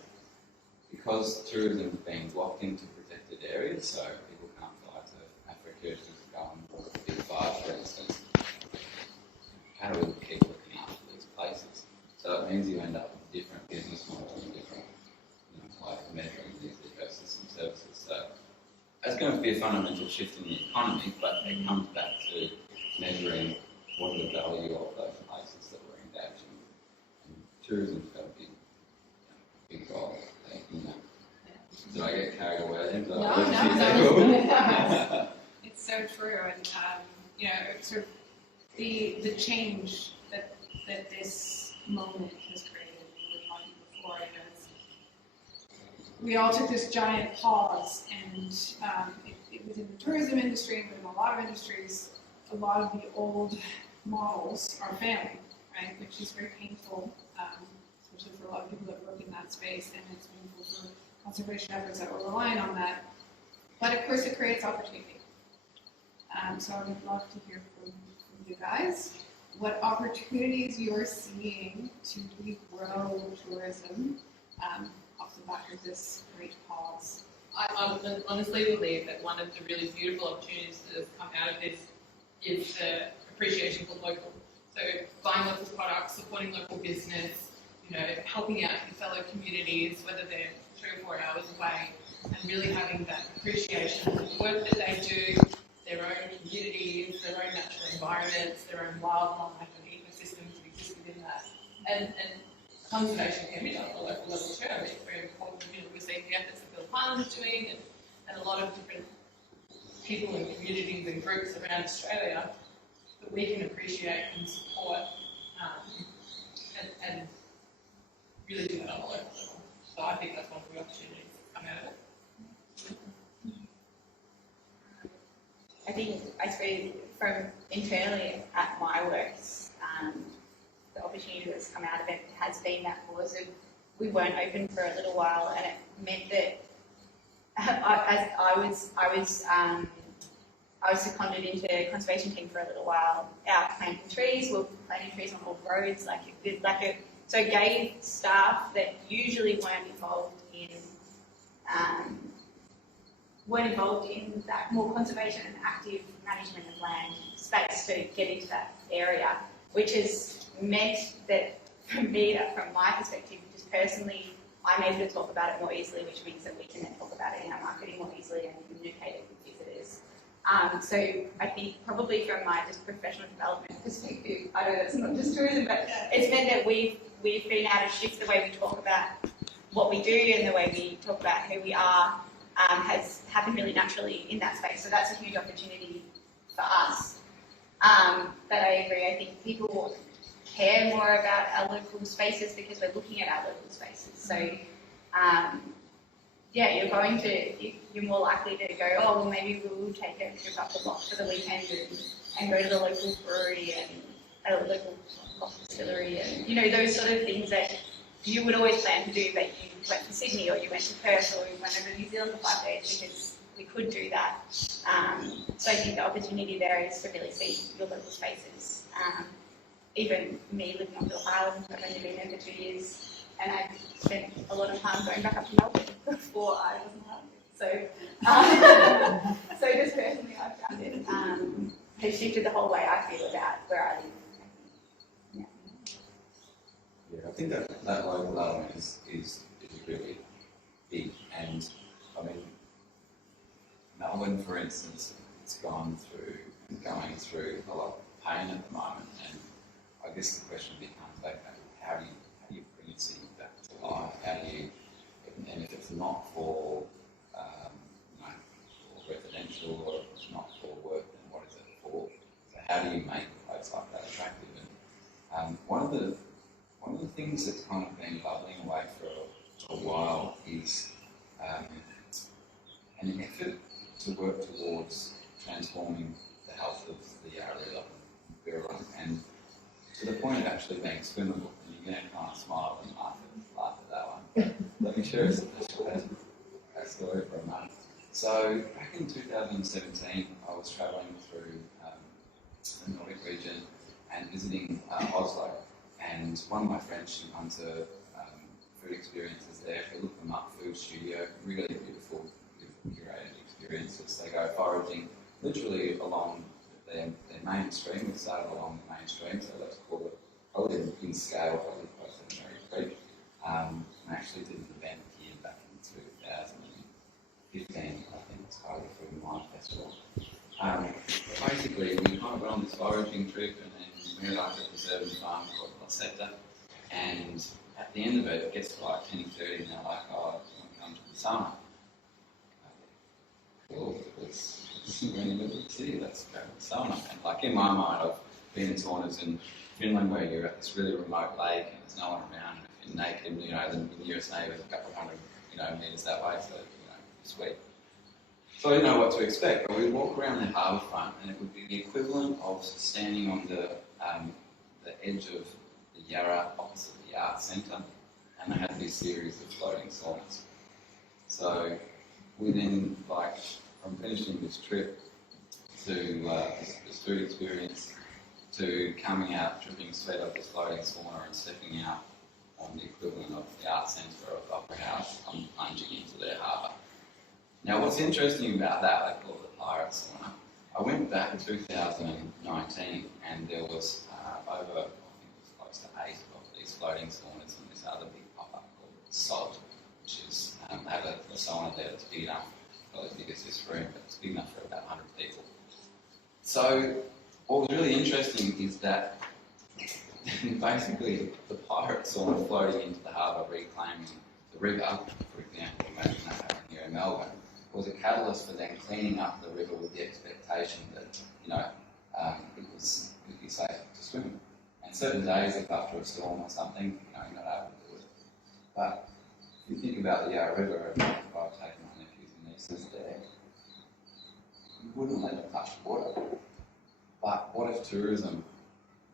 Because tourism is being blocked into protected areas, so people can't fly to Africa to go and walk the Big Five, for instance. How do we keep looking after these places? So it means you end up with different business models and different way of measuring these ecosystem services. So that's going to be a fundamental shift in the economy, but it comes back to measuring what are the value of those places that we're engaged in. And tourism's got a big role in that. Did I get carried away? No. It's so true, and sort of the change that this moment has created. We were talking before, we all took this giant pause, and it was in the tourism industry and within a lot of industries. A lot of the old models are failing, right? Which is very painful, especially for a lot of people that work in that space, and it's painful for conservation efforts that were relying on that. But of course, it creates opportunity. So I would love to hear from you guys what opportunities you're seeing to regrow tourism off the back of this great pause. I honestly believe that one of the really beautiful opportunities that has come out of this is the appreciation for local. So buying local products, supporting local business, helping out your fellow communities, whether they're 3 or 4 hours away, and really having that appreciation for the work that they do, their own communities, their own natural environments, their own wildlife and ecosystems that exist within that. And conservation can be done at a local level too. I mean, it's very important. We're seeing the efforts that Bill Parliament is doing, and a lot of different people and communities and groups around Australia that we can appreciate and support and really do that on a local level. So I think that's one of the opportunities that come out of it. I suppose from internally at my works, the opportunity that's come out of it has been that pause of we weren't open for a little while, and it meant that I was seconded into the conservation team for a little while, out planting trees. We're planting trees on all roads, so it gave staff that usually weren't involved in that more conservation and active management of land space to get into that area, which has meant that for me, from my perspective, just personally, I'm able to talk about it more easily, which means that we can then talk about it in our marketing more easily and communicate it with visitors. So I think probably from my just professional development perspective, I know that's not just tourism, but it's meant that we've been able to shift the way we talk about what we do and the way we talk about who we are has happened really naturally in that space. So that's a huge opportunity for us. But I agree, I think people care more about our local spaces because we're looking at our local spaces. So you're more likely to go, oh, well, maybe we'll take a trip up the block for the weekend and go to the local brewery and a local distillery and, those sort of things that you would always plan to do, but you went to Sydney or you went to Perth or you went over to New Zealand for 5 days because we could do that. So I think the opportunity there is to really see your local spaces. Even me living on Phillip Island, I've only been there for 2 years, and I've spent a lot of time going back up to Melbourne before I wasn't allowed to. So just personally, I found it has shifted the whole way I feel about where I live. Yeah, I think that local element is really big, and I mean, Melbourne, for instance, it's going through a lot of pain at the moment, and I guess the question becomes, okay, how do you bring your city back to life? not for, you know, for residential, or if it's not for work, then what is it for? So how do you make a place like that attractive? And one of the things that's kind of been bubbling away for a while is an effort to work towards transforming the health of the Yarra River, and to the point of actually being swimmable. And you're going to kind of smile and laugh at that one. Let me share a story for a moment. So back in 2017, I was travelling through the Nordic region and visiting Oslo. And one of my friends, she runs a food experiences there. If you look them up, Food Studio, really beautiful curated experiences. They go foraging literally along their main stream. We started along the main stream, so let's call it probably in scale, probably close to Mary Creek. I actually did an event here back in 2015, I think it's called the Food and Wine Festival. Basically, we kind of went on this foraging trip, and then we went up to the Preserve farm called La Seta, and at the end of it, it gets to like 10:30, and they're like, oh, I want to come to the sauna. Cool, because we're in the middle of the city, let's go to the sauna. And like in my mind, I've been in saunas in Finland where you're at this really remote lake and there's no one around, and if you're naked, you know, the nearest neighbour is a couple of hundred, metres that way, so, sweet. So I didn't know what to expect, but we'd walk around the harbour front and it would be the equivalent of standing on the edge of the Yarra opposite the Arts Centre, and they had this series of floating saunas. So within, from finishing this trip to this food experience, to coming out, dripping sweat of this floating sauna and stepping out on the equivalent of the Arts Centre of Opera House, I'm plunging into their harbour. Now, what's interesting about that, they call it the pirate sauna. I went back in 2019 and there was over, I think it was close to 8 of these floating saunas and this other big pop-up called Salt, which is, they have a sauna there that's big enough, not as big as this room, but it's big enough for about 100 people. So, what was really interesting is that basically the pirate sauna floating into the harbour, reclaiming the river, for example, imagine that happening here in Melbourne, was a catalyst for them cleaning up the river with the expectation that, it would be safe to swim. And certain days, if after a storm or something, you're not able to do it. But if you think about the Yarra River, if I've taken my nephews and nieces there, you wouldn't let them touch the water. But what if tourism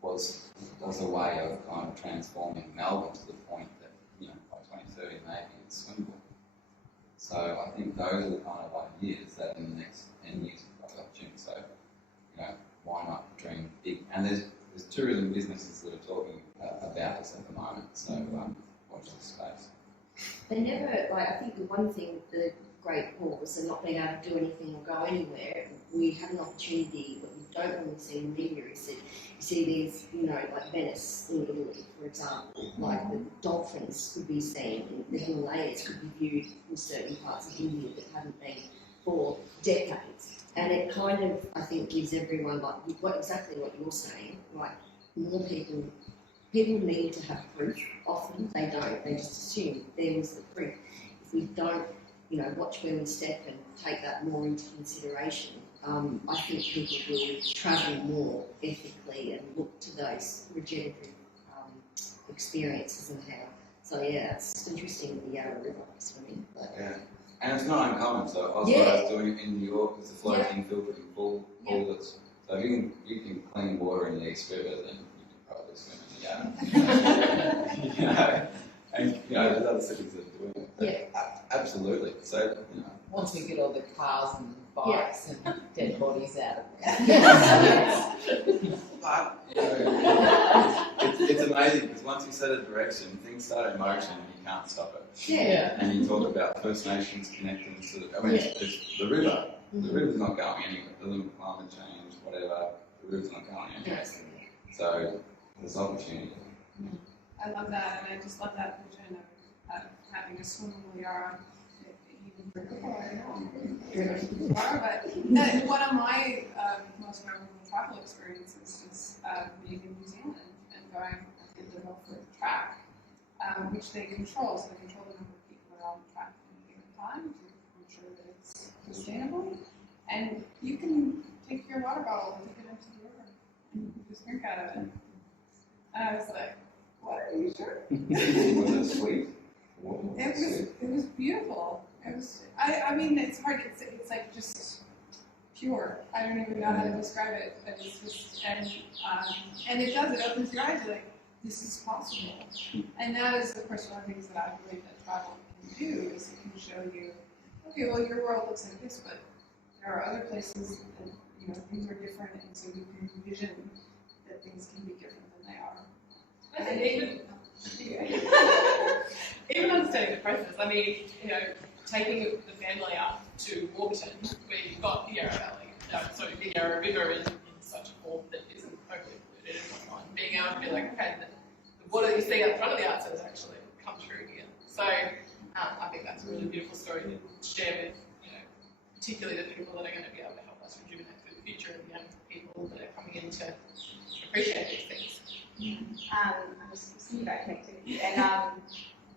was a way of kind of transforming Melbourne to the point that, by 2030 maybe it's swimmable. So I think those are the kind of ideas that in the next 10 years we've got the opportunity. So, why not dream big? And there's tourism businesses that are talking about this at the moment. So watch this space. They never, I think the one thing the great pause and not being able to do anything or go anywhere, we have an opportunity that we don't want to see in the media is that you see these, like Venice in Italy, for example, like the dolphins could be seen, the Himalayas could be viewed in certain parts of India that haven't been for decades. And it kind of, I think, gives everyone, exactly what you're saying, more people need to have proof. Often they don't, they just assume there was the proof. If we don't, watch where we step and take that more into consideration, I think people will travel more ethically and look to those regenerative experiences and how. So yeah, it's interesting with the Yarra River swimming. Yeah, and it's not uncommon. So Oslo is doing it in New York. It's a floating filtering pool. That's, so if you can clean water in the East River, then you can probably swim in the Yarra. And there's other cities that are doing it. But absolutely. So once we get all the cars and bikes and dead bodies out of there. But it's amazing because once you set a direction, things start in motion and you can't stop it. Yeah. And you talk about First Nations connecting to it's the river. The river's not going anywhere. It doesn't climate change, whatever. The river's not going anywhere. So there's opportunity. I love that, and I just love that vision of having a swimmable Yarra. But one of my most memorable travel experiences is being in New Zealand and going, I did the Milford track, which they control, so they control the number of people that are on the track in a year. time. I'm sure that it's sustainable. And you can take your water bottle and take it into the river and just drink out of it. And I was like, what, are you sure? Was it sweet? It was beautiful. It was, I mean, it's hard, it's like just pure. I don't even know how to describe it, but it's just, and it opens your eyes, like, this is possible. And that is, of course, one of the things that I believe that travel can do, is it can show you, okay, well, your world looks like this, but there are other places that, you know, things are different, and so you can envision that things can be different than they are. And even understanding the process, I mean, you know, taking the family up to Warburton, where you've got the Yarra Valley, the Yarra River in such a form that isn't overly polluted and whatnot, and being able to be like, okay, the water that you see out front of the outside has actually come through here. So I think that's a really beautiful story to share with, you know, particularly the people that are going to be able to help us rejuvenate for the future and the young people that are coming in to appreciate these things. I was thinking about connectivity, and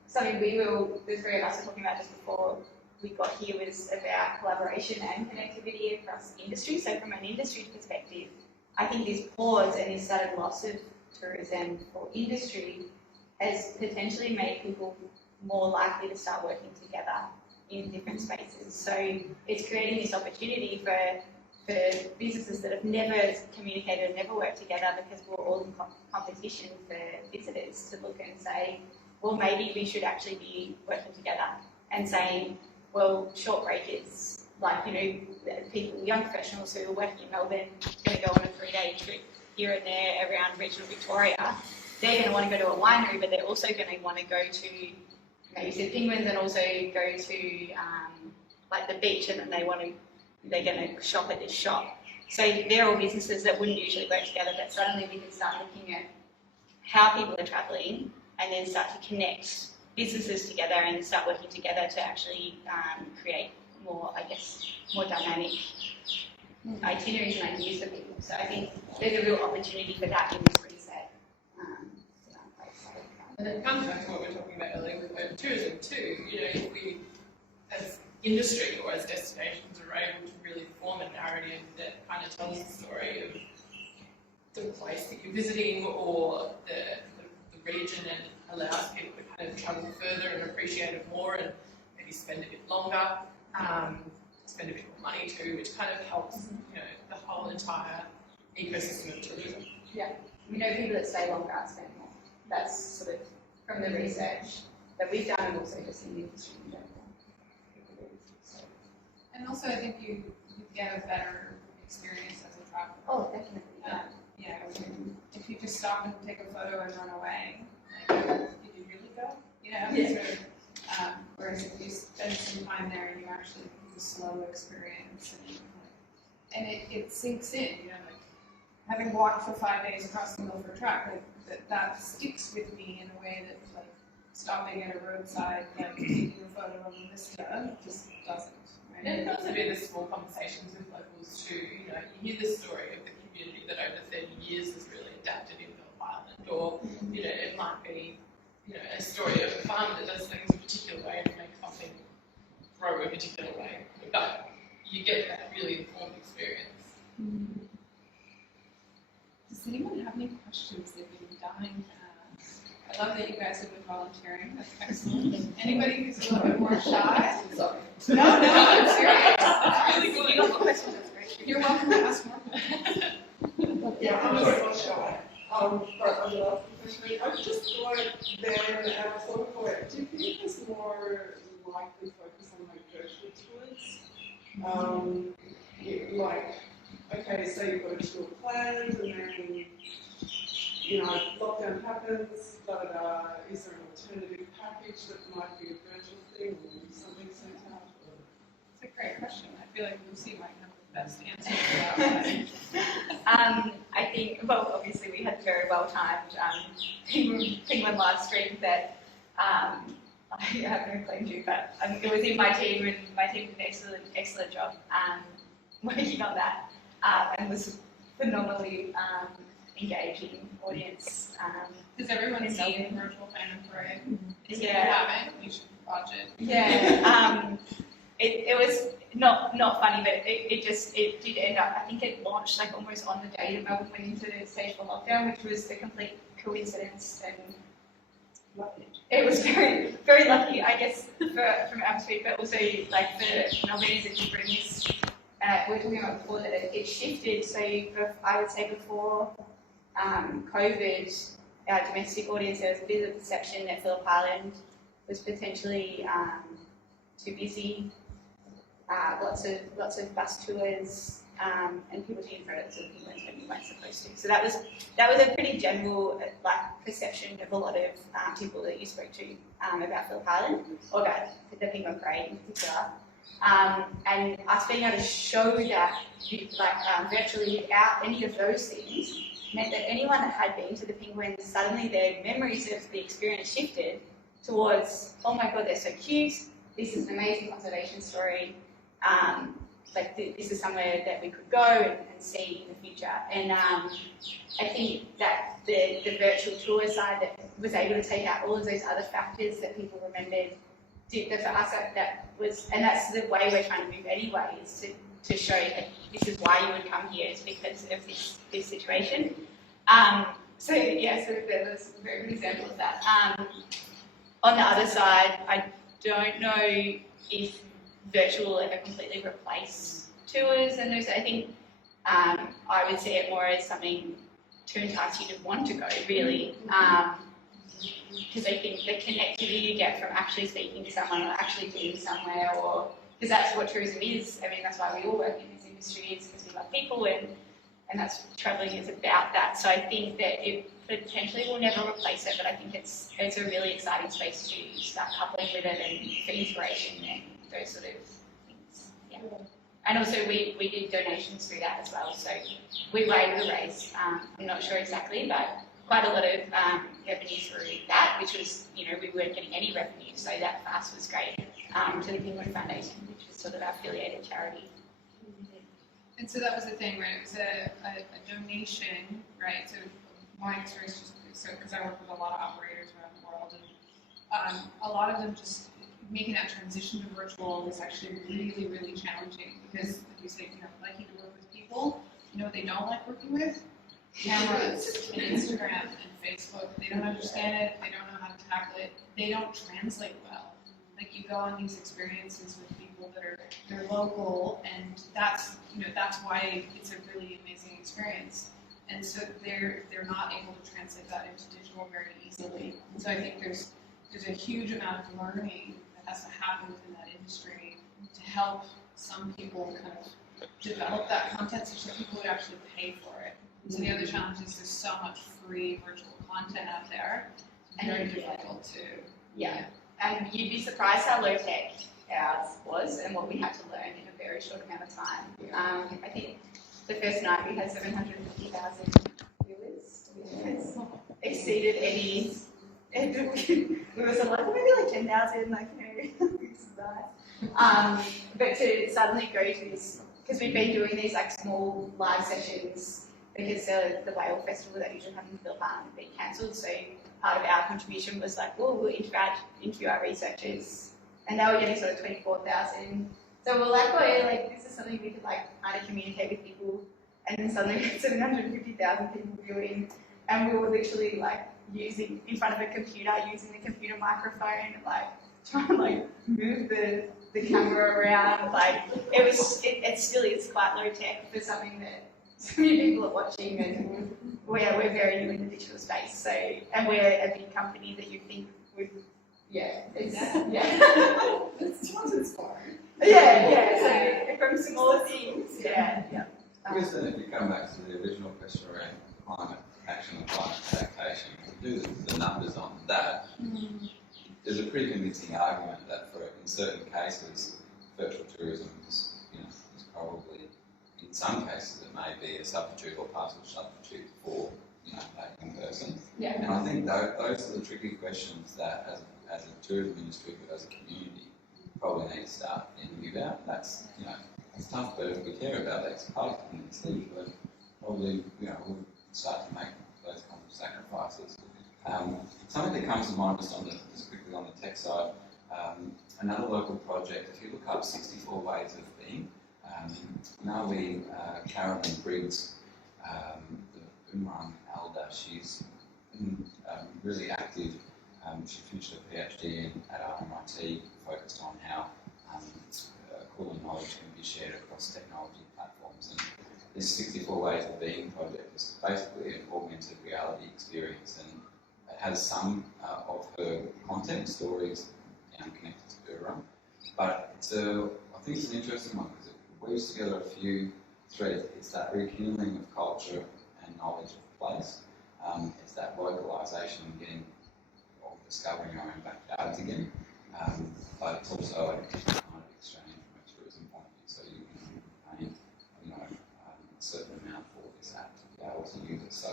something the three of us were talking about just before we got here was about collaboration and connectivity across industry. So from an industry perspective, I think this pause and this sudden loss of tourism for industry has potentially made people more likely to start working together in different spaces. So it's creating this opportunity for businesses that have never communicated and never worked together, because we're all in competition for visitors, to look and say, well, maybe we should actually be working together, and saying, well, short breakers, like, you know, people, young professionals who are working in Melbourne, going to go on a 3-day trip here and there around regional Victoria, they're going to want to go to a winery, but they're also going to want to go to maybe the penguins, and also go to like the beach, and then they're going to shop at this shop. So they're all businesses that wouldn't usually work together, but suddenly we can start looking at how people are travelling, and then start to connect businesses together and start working together to actually create more, I guess, more dynamic itineraries and ideas for people. So I think there's a real opportunity for that in this reset. And it comes back to what we were talking about earlier with urban tourism too. You know, if we, as industry or as destinations, are able to really form a narrative that kind of tells the story of the place that you're visiting or the region, and allows people to kind of travel further and appreciate it more, and maybe spend a bit longer, spend a bit more money too, which kind of helps, you know, the whole entire ecosystem of tourism. Yeah, we know people that stay longer spend more. That's sort of from the research that we've done, and also just in the industry in general. And also, I think you get a better experience as a traveler. Oh, definitely. Yeah, if you just stop and take a photo and run away, like, did you really go? You know, Yeah. sort of, whereas if you spend some time there and you actually have a slow experience, and it sinks in, you know, like having walked for 5 days across the Milford Track, like, that sticks with me in a way that, like, stopping at a roadside, like taking a photo of a vista just doesn't. Right? And it can also be the small conversations with locals too. You know, you hear the story of the community that over 30 years has really adapted in Phillip Island, or, you know, it might be, you know, a story of a farm that does things a particular way to make something grow a particular way. But you get that really informed experience. Does anyone have any questions they've been dying to ask? I love that you guys have been volunteering. That's excellent. Anybody who's a little bit more shy? Sorry. No, I'm serious. That's really good. You got more questions, that's great. You're welcome to ask more questions. Yeah, I'm a little shy. But I love professionally. I just like then, and I thought for activity is more likely focus on like virtual tours. Like, okay, so you've got a tour planned, and then, you know, lockdown happens, is there an alternative package that might be a virtual thing or something sent out? It's a great question. I feel like Lucy might have the best answer to that. I think, well, obviously we had very well timed penguin live stream that I haven't claimed you, but it was in my team, and my team did an excellent job working on that, and was phenomenally engaging audience. Because everyone's in seeing Melbourne. virtual fan and parade. If Yeah. you haven't, you should watch it. Yeah, it was not funny, but it did end up. I think it launched like almost on the day that Melbourne went into stage 4 lockdown, which was a complete coincidence, and it was very very lucky, I guess, from our perspective, but also like for Melbourne that you bring this. We were talking about before that it shifted. So I would say before COVID, our domestic audience, there was a bit of a perception that Phillip Island was potentially too busy. Lots of bus tours, and people taking photos of penguins when you weren't supposed to. So that was a pretty general perception of a lot of people that you spoke to about Phillip Island, or about the penguin parade in particular. And us being able to show that virtually without any of those things meant that anyone that had been to the penguins, suddenly their memories of the experience shifted towards, oh my god, they're so cute, this is an amazing conservation story, this is somewhere that we could go and see in the future. And I think that the virtual tour side that was able to take out all of those other factors that people remembered, did that for us, that was, and that's the way we're trying to move anyway, is to show that this is why you would come here, is because of this situation. So that was a very good example of that. On the other side, I don't know if virtual will ever completely replace tours and those. I think I would see it more as something to entice you to want to go, really. Because I think the connectivity you get from actually speaking to someone or actually being somewhere, or because that's what tourism is. I mean, that's why we all work in this industry, is because we love people, and that's travelling is about that. So I think that it potentially will never replace it, but I think it's a really exciting space to start coupling with it, and for inspiration and those sort of things. Yeah. And also we did donations through that as well. So we were able to raise, I'm not sure exactly, but quite a lot of revenue through that, which was, we weren't getting any revenue, so that for us was great, to the Penguin Foundation, which was sort of our affiliated charity. And so that was the thing, right? It was a donation, right? So my experience, because I work with a lot of operators around the world, and a lot of them just making that transition to virtual was actually really, really challenging, because like you say, liking to work with people, what they don't like working with? Cameras and Instagram and Facebook. They don't understand it, they don't know how to tackle it, they don't translate well. Like, you go on these experiences with people that they're local, and that's why it's a really amazing experience. And so they're not able to translate that into digital very easily. And so I think there's a huge amount of learning that has to happen within that industry to help some people kind of develop that content such that people would actually pay for it. So the other challenge is there's so much free virtual content out there. It's very difficult to. Yeah. And you'd be surprised how low tech ours was and what we had to learn in a very short amount of time. I think the first night we had 750,000 viewers. It's exceeded any. We were sort of like, maybe like 10,000, this is nice. But to suddenly go to this, because we've been doing these small live sessions, because the whale festival that usually happens in Phillip Island had been cancelled, so part of our contribution was we'll interview our researchers, and they were getting sort of 24,000. So we're this is something we could kind of communicate with people, and then suddenly we had 750,000 people viewing, and we were literally using in front of a computer, using the computer microphone, trying to move the camera around. It's quite low tech for something that so many people are watching, and we're very new in the digital space. So, and we're a big company that you think would, it's inspiring. So from smaller things, I guess then if you come back to the original question around climate action and climate adaptation, to do the numbers on that, there's a pretty convincing argument that in certain cases, virtual tourism is probably, in some cases, it may be a substitute or partial substitute for that in person. Yeah. And I think those are the tricky questions that, as a tourism industry, but as a community, probably need to start thinking about. That's it's tough, but if we care about that, it's part of the community. But probably we'll start to make those kinds of sacrifices. Something that comes to mind just quickly on the tech side, another local project, if you look up 64 Ways of Being, Carolyn Briggs, the Boomerang elder, she's really active. She finished her PhD at RMIT, focused on how cool and knowledge can be shared across technology platforms. And this 64 Ways of Being project is basically an augmented reality experience, and it has some of her content, stories, connected to her run. But I think it's an interesting one because it weaves together a few threads. It's that rekindling of culture and knowledge of place. It's that localisation and getting or discovering our own backyards again. But it's also a different kind of exchange from a tourism point of view. So you can pay, a certain amount for this app to be able to use it. So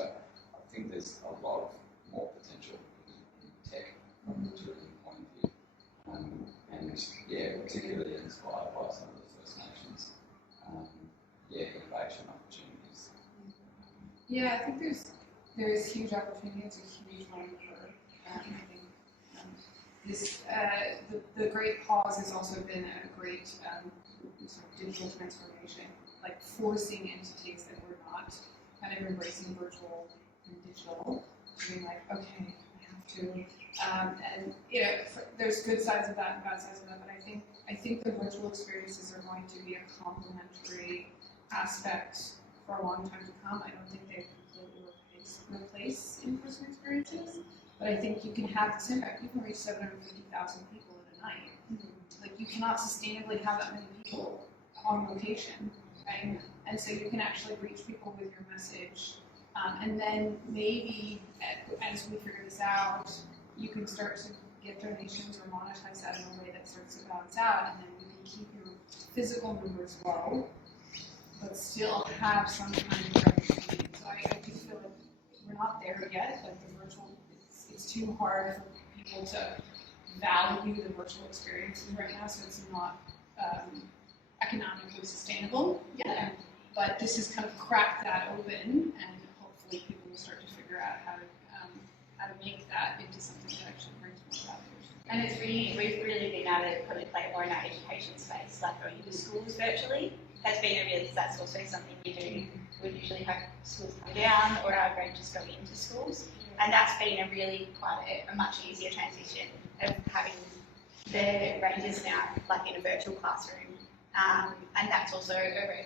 I think there's a lot of more potential in tech from the tourism point of view. Particularly inspired by some of the First Nations, innovation opportunities. Yeah, I think there's huge opportunity. It's a huge learning curve. I think the Great Pause has also been a great sort of digital transformation, like forcing entities that were not kind of embracing virtual and digital, being like, okay, I have to. And there's good sides of that and bad sides of that, but I think the virtual experiences are going to be a complementary aspect for a long time to come. I don't think they completely replace in-person experiences, but I think you can have this impact. You can reach 750,000 people in a night. Like, you cannot sustainably have that many people on location, right? And so you can actually reach people with your message, and then maybe as we figure this out, you can start to get donations or monetize that in a way that starts to balance out, and then you can keep your physical numbers low, but still have some kind of revenue. So I do feel like we're not there yet. Like, the virtual, it's too hard for people to value the virtual experiences right now, so it's not economically sustainable yet. But this has kind of cracked that open, and hopefully people will start to figure out how to make that into something that actually brings more value. And we've really been able to probably play more in our education space, like going into schools virtually. That's also something we do. We'd usually have schools come down, or our ranges go into schools, and that's been a really quite a much easier transition of having the ranges now like in a virtual classroom, and that's also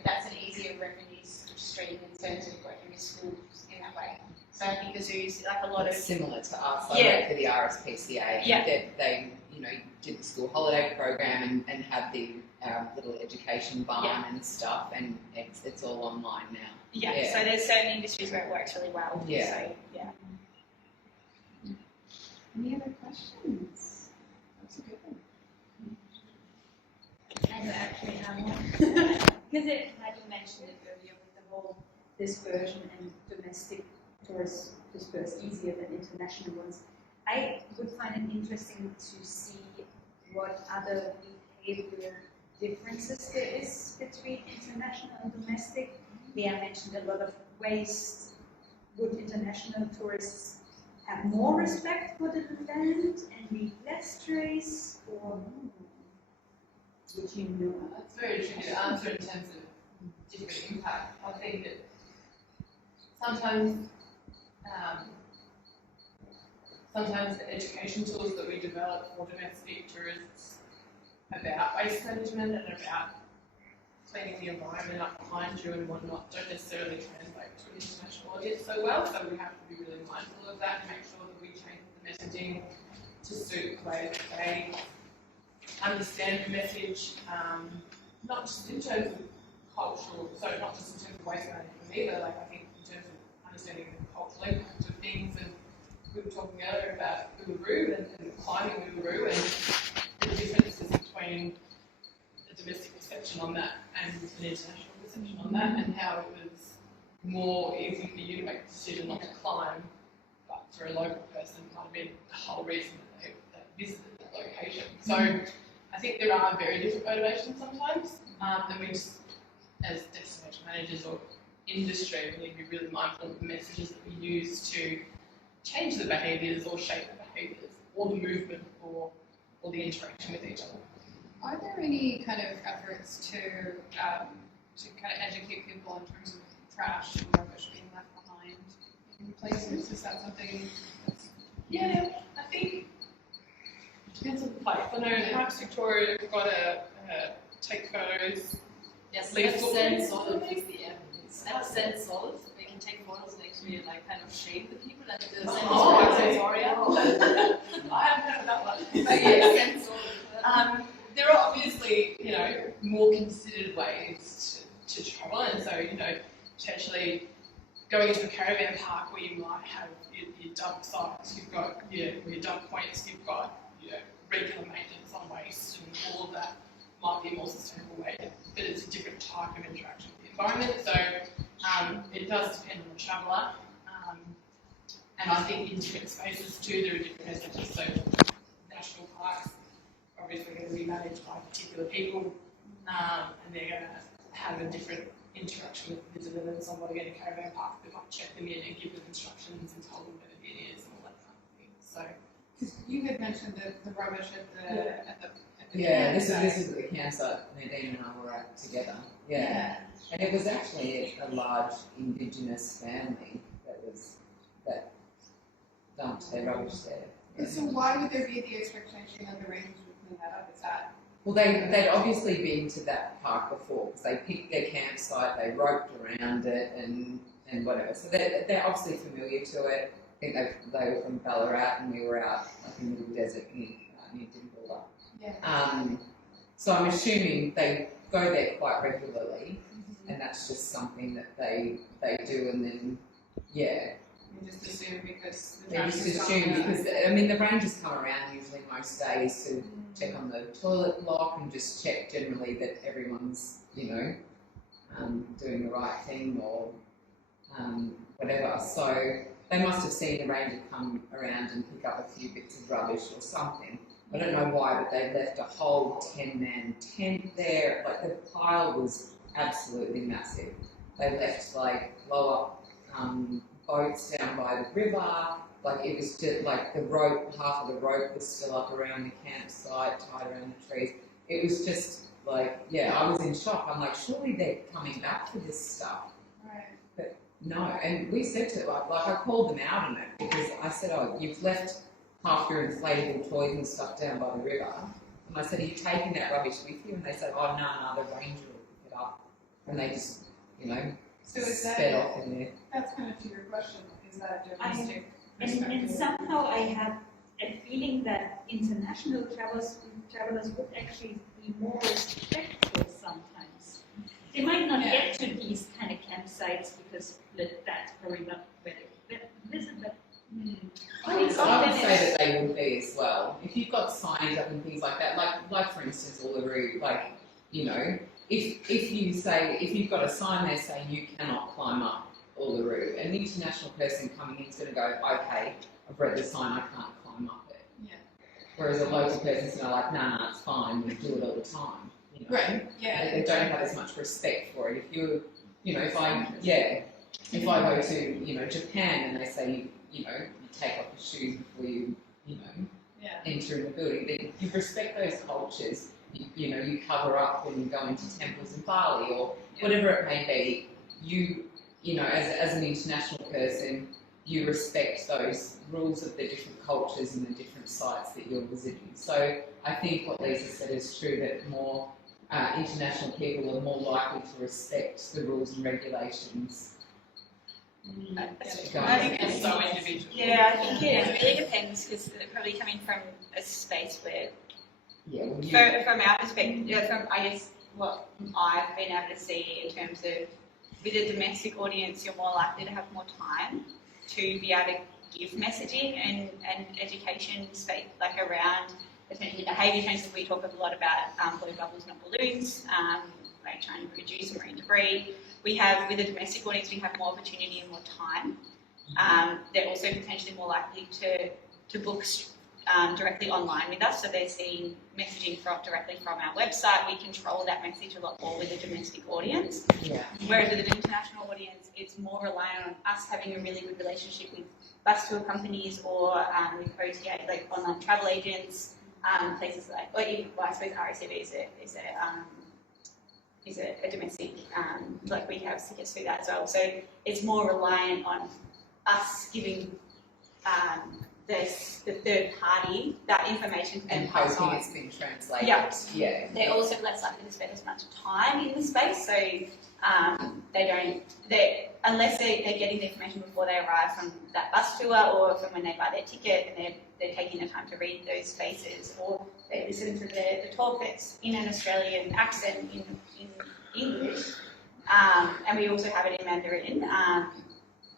that's an easier revenue stream in terms of working with schools in that way. So I think the zoos, like a lot of similar to us. I work for the RSPCA. Yeah. They did the school holiday program and have the little education barn and stuff, and it's all online now. Yeah. So there's certain industries where it works really well. Yeah. So, yeah. Any other questions? That's a good one. I do actually have one. Because Nigel mentioned it earlier with the whole dispersion and domestic tourists disperse easier than international ones. I would find it interesting to see what other behavioral differences there is between international and domestic. Leah mentioned a lot of waste. Would international tourists have more respect for the land and be less trace, or would you know? That's very tricky to answer in terms of different impact. I think that sometimes the education tools that we develop for domestic tourists about waste management and about cleaning the environment up behind you and whatnot don't necessarily translate to an international audience so well, so we have to be really mindful of that and make sure that we change the messaging to suit the way that they understand the message, not just in terms of cultural, so not just in terms of waste management either, like I think in terms of understanding the cultural impact of things. And we were talking earlier about Uluru and climbing Uluru and the differences between the domestic perception on that and an international perception on that, and how it was more easy for you to make a decision not to climb, but for a local person it might have been the whole reason that they visited that location. So I think there are very different motivations sometimes, and we just, as destination managers or industry, we need to be really mindful of the messages that we use to change the behaviours or shape the behaviours or the movement or the interaction with each other. Are there any kind of efforts to kind of educate people in terms of trash and rubbish being left behind in places? Is that something that's... Yeah, I think it depends on the place. I know in Parks Victoria we've got a take photos. Yes, leave have footprints. sensors. They can take photos and actually like kind of shape the people and the sensors Oh, are okay. Victoria. I haven't heard of that one. But yes, there are obviously, more considered ways to travel, and so, potentially going into a caravan park where you might have your dump sites, you've got your dump points, you've got regular maintenance on waste, and all of that might be a more sustainable way, but it's a different type of interaction with the environment. So it does depend on the traveller, and I think in different spaces too, there are different messages. So national parks are obviously going to be managed by particular people, and they're going to have a different interaction with the visitor than somebody in a caravan park that might check them in and give them instructions and tell them where the bin is and all that kind of thing. So, Because you had mentioned the rubbish at the Yeah, this campsite. is the campsite Nadine and I were at together. Yeah. And it was actually a large Indigenous family that dumped their rubbish there. And so why would there be the expectation that the rangers would clean that up? Is that... Well, they'd obviously been to that park before because they picked their campsite, they roped around it and whatever. So they're obviously familiar to it. I think they were from Ballarat and we were out like in the middle desert near Dimbulla. Yeah. So I'm assuming they go there quite regularly, and that's just something that they do, and then You just assume because the they trash just is assume gone. because the rangers come around usually most days to check on the toilet block and just check generally that everyone's doing the right thing or whatever. So they must have seen the ranger come around and pick up a few bits of rubbish or something. I don't know why, but they left a whole 10-man tent there. Like the pile was absolutely massive. They left like blow-up boats down by the river. Like it was just like the rope, half of the rope was still up around the campsite, tied around the trees. It was just like, I was in shock. I'm like, surely they're coming back for this stuff. Right. But no, and we said to like I called them out on it because I said, oh, you've left half your inflatable toys and stuff down by the river. And I said, are you taking that rubbish with you? And they said, oh, no, the ranger will pick it up. And they just, So is sped off in there. That's kind of to your question. Is that a domestic And perspective? somehow I have a feeling that international travelers would actually be more respectful sometimes. They might not get to these kind of campsites because that's probably not where they visit, but I would say that they would be as well. If you've got signs up and things like that, like for instance, Uluru, if you've got a sign there saying you cannot climb up Uluru, an international person coming in is going to go, okay, I've read the sign, I can't climb up it. Yeah. Whereas a local person's going to like, nah, it's fine, we do it all the time. Right. Yeah. They don't have as much respect for it. If you, if I go to, Japan and they say, you take off your shoes before you, enter in the building, then you respect those cultures. You cover up when you go into temples in Bali or whatever it may be. As an international person, you respect those rules of the different cultures and the different sites that you're visiting. So I think what Lisa said is true, that more international people are more likely to respect the rules and regulations. I think it's so individual. Yeah, I think it really depends because they're probably coming from a space where, from our perspective, from I guess what I've been able to see in terms of with a domestic audience, you're more likely to have more time to be able to give messaging and education around essentially behaviour changes. We talk a lot about blowing bubbles, not balloons, trying to reduce marine debris. We have, with a domestic audience, we have more opportunity and more time. They're also potentially more likely to book directly online with us, so they're seeing messaging directly from our website. We control that message a lot more with a domestic audience. Yeah. Whereas with an international audience, it's more reliant on us having a really good relationship with bus tour companies or with OTA, like online travel agents, places like, or even, well, I suppose RACV is a domestic, like we have tickets through that as well. So it's more reliant on us giving the third party that information And pass hoping on. it's been translated. Yeah. Yeah. They're also less likely to spend as much time in the space, so unless they're getting the information before they arrive from that bus tour or from when they buy their ticket and they're taking the time to read those spaces, or they listen to the talk that's in an Australian accent in English, and we also have it in Mandarin,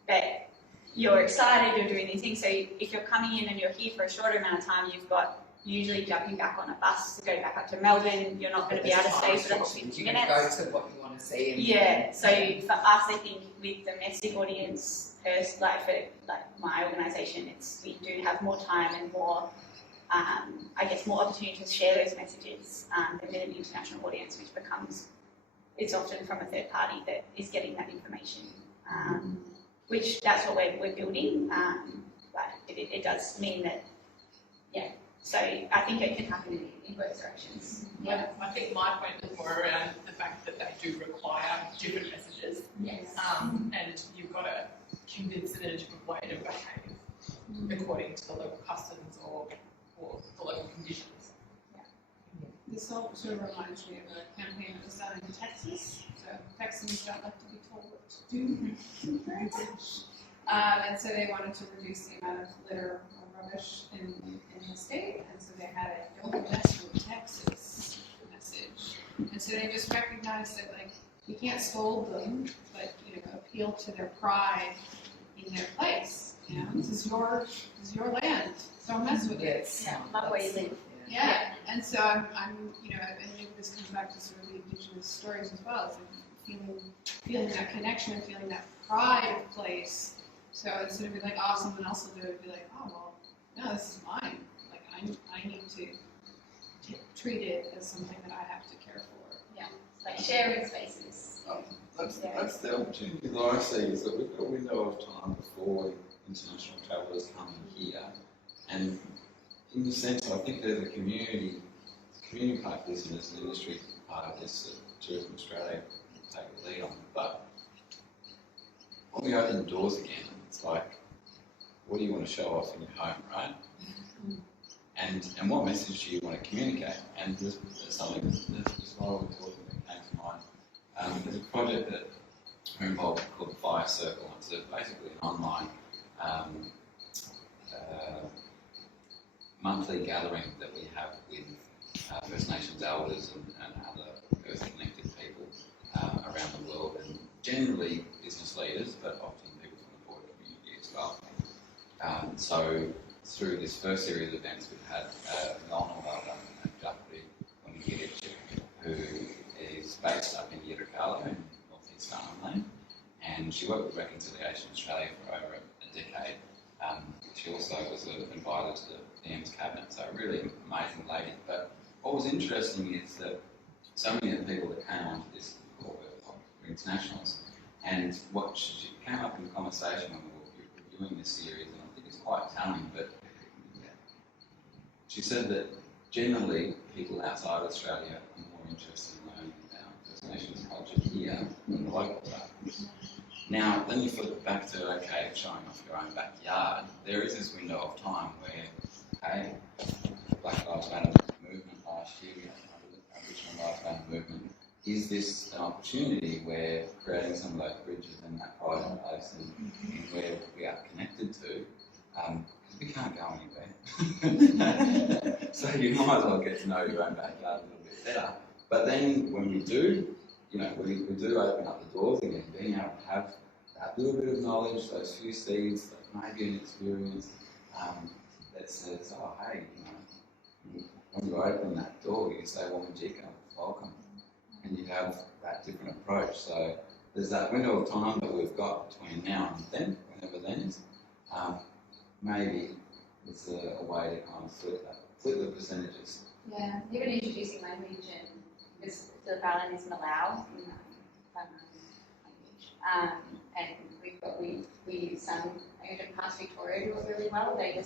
but you're excited, you're doing these things, so if you're coming in and you're here for a shorter amount of time, you've got usually jumping back on a bus to go back up to Melbourne, you're not going to be able to stay for the whole 50 minutes. Go to what you want to see. Yeah, so for us, I think with domestic audience, first, like for my organisation, we do have more time and more, I guess, more opportunity to share those messages than with an international audience, which becomes, it's often from a third party that is getting that information, which that's what we're building, but it does mean that, yeah. So I think it can happen in both directions. Yeah, I think my point is more around the fact that they do require different messages. Yes. And you've got to convince it in a different way to behave according to the local customs or the local conditions. This all sort of reminds me of a campaign that was done in Texas. So Texans don't like to be told what to do, very much. And so they wanted to reduce the amount of litter or rubbish in the state, and so they had a "Don't mess with Texas" message. And so they just recognized that, like, you can't scold them, but appeal to their pride in their place. This is your land. Don't mess with it. Love where you live. Yeah, and so I'm and maybe this comes back to sort of the Indigenous stories as well. It's like feeling that connection, feeling that pride of place. So instead of being like, oh, someone else will do it, be like, oh, well, no, this is mine. Like, I need to treat it as something that I have to care for. Yeah, like sharing spaces. That's the opportunity that I see, is that we've got a window of time before international travellers come in here, and in the sense, I think there's a community part of this, and there's an industry part of this that Tourism Australia will take the lead on. But when we open the doors again, it's like, what do you want to show off in your home, right? And what message do you want to communicate? And there's something that's while we're talking that came to mind. There's a project that we're involved in called the Fire Circle. It's basically an online monthly gathering that we have with First Nations elders and other Earth-connected people around the world, and generally business leaders, but often people from the border community as well. So through this first series of events, we've had Melbourne and Jeffrey who is based up in Yirrkala in northeast Arnhem, and she worked with Reconciliation Australia for over a decade. She also was invited to the PM's cabinet, so a really amazing lady. But what was interesting is that so many of the people that came onto this call were internationals, and what she came up in conversation when we were reviewing this series, and I think it's quite telling, but she said that generally people outside Australia are more interested in learning about First Nations culture here than the locals are. Now, then you flip it back to, okay, showing off your own backyard. There is this window of time where, hey, Black Lives Matter movement last year, we had Aboriginal Lives Matter movement. Is this an opportunity where creating some of those bridges in that private place and where we are connected to, because we can't go anywhere. So you might as well get to know your own backyard a little bit better. But then when we do, we do open up the doors again, being able to have that little bit of knowledge, those few seeds, maybe an experience that says, oh, hey, when you open that door, you say, well, Majika, welcome. And you have that different approach. So there's that window of time that we've got between now and then, whenever then is. Maybe is a way to kind of flip the percentages. Yeah, even introducing language, and because Phillip Island is Malau in language, and we use some in Past Victoria do it really well. I don't know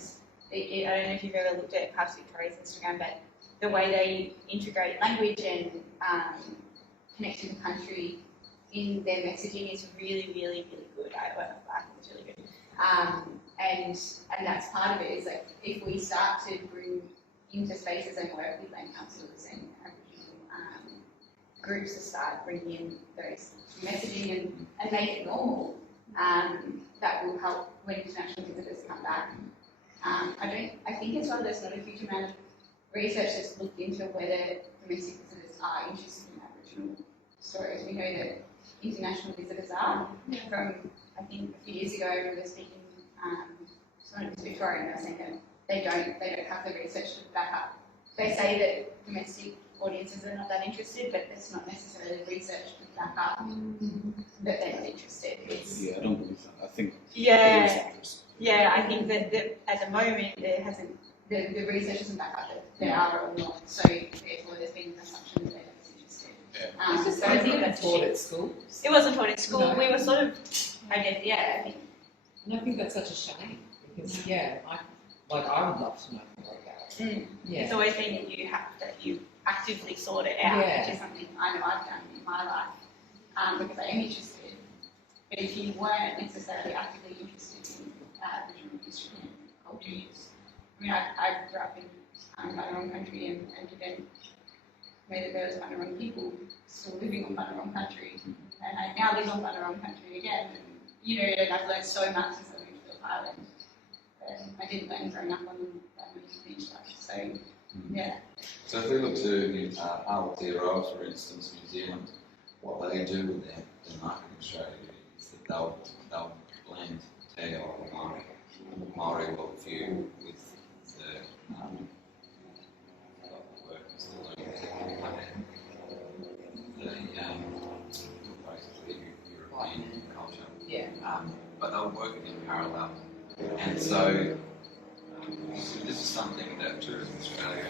if you've ever looked at Past Victoria's Instagram, but the way they integrate language and connect to the country in their messaging is really, really, really good. I think it's really good. And that's part of it, is like if we start to bring into spaces and work with land councils and Aboriginal groups to start bringing in those messaging and make it normal, that will help when international visitors come back. I think as well there's not a huge amount of research that's looked into whether domestic visitors are interested in Aboriginal stories. We know that international visitors are. From, I think, a few years ago, I remember speaking to someone in Victoria, and they were saying that they don't have the research to back up. They say that domestic audiences are not that interested, but there's not necessarily research to back up that they're not interested. Yeah, I don't believe that. I think yeah, there is interest. Yeah, I think that at the moment there hasn't, the research doesn't back up that they are or not. So therefore, there's been an assumption that they're not interested. Yeah. So I think that's taught at school. It wasn't taught at school. No. We were sort of, I guess, yeah. I think. And I think that's such a shame because I would love to know more about it. Yeah. It's always been that you actively sort it out, which is something I know I've done in my life because I am interested. But if you weren't necessarily actively interested in Aboriginal history and cultures, I mean, I grew up in Bunurong country and then know that there was Bunurong people still living on Bunurong country, and I now live on Bunurong country again. And I've learned so much since I moved to Phillip Island. I didn't learn growing up on that beach stuff. So, yeah. So if we look to Aotearoa, for instance, New Zealand, what they do with their marketing strategy is that they'll blend Te Ao Māori worldview with the work still learning basically European culture. Yeah. But they'll work in parallel. And so this is something that Tourism Australia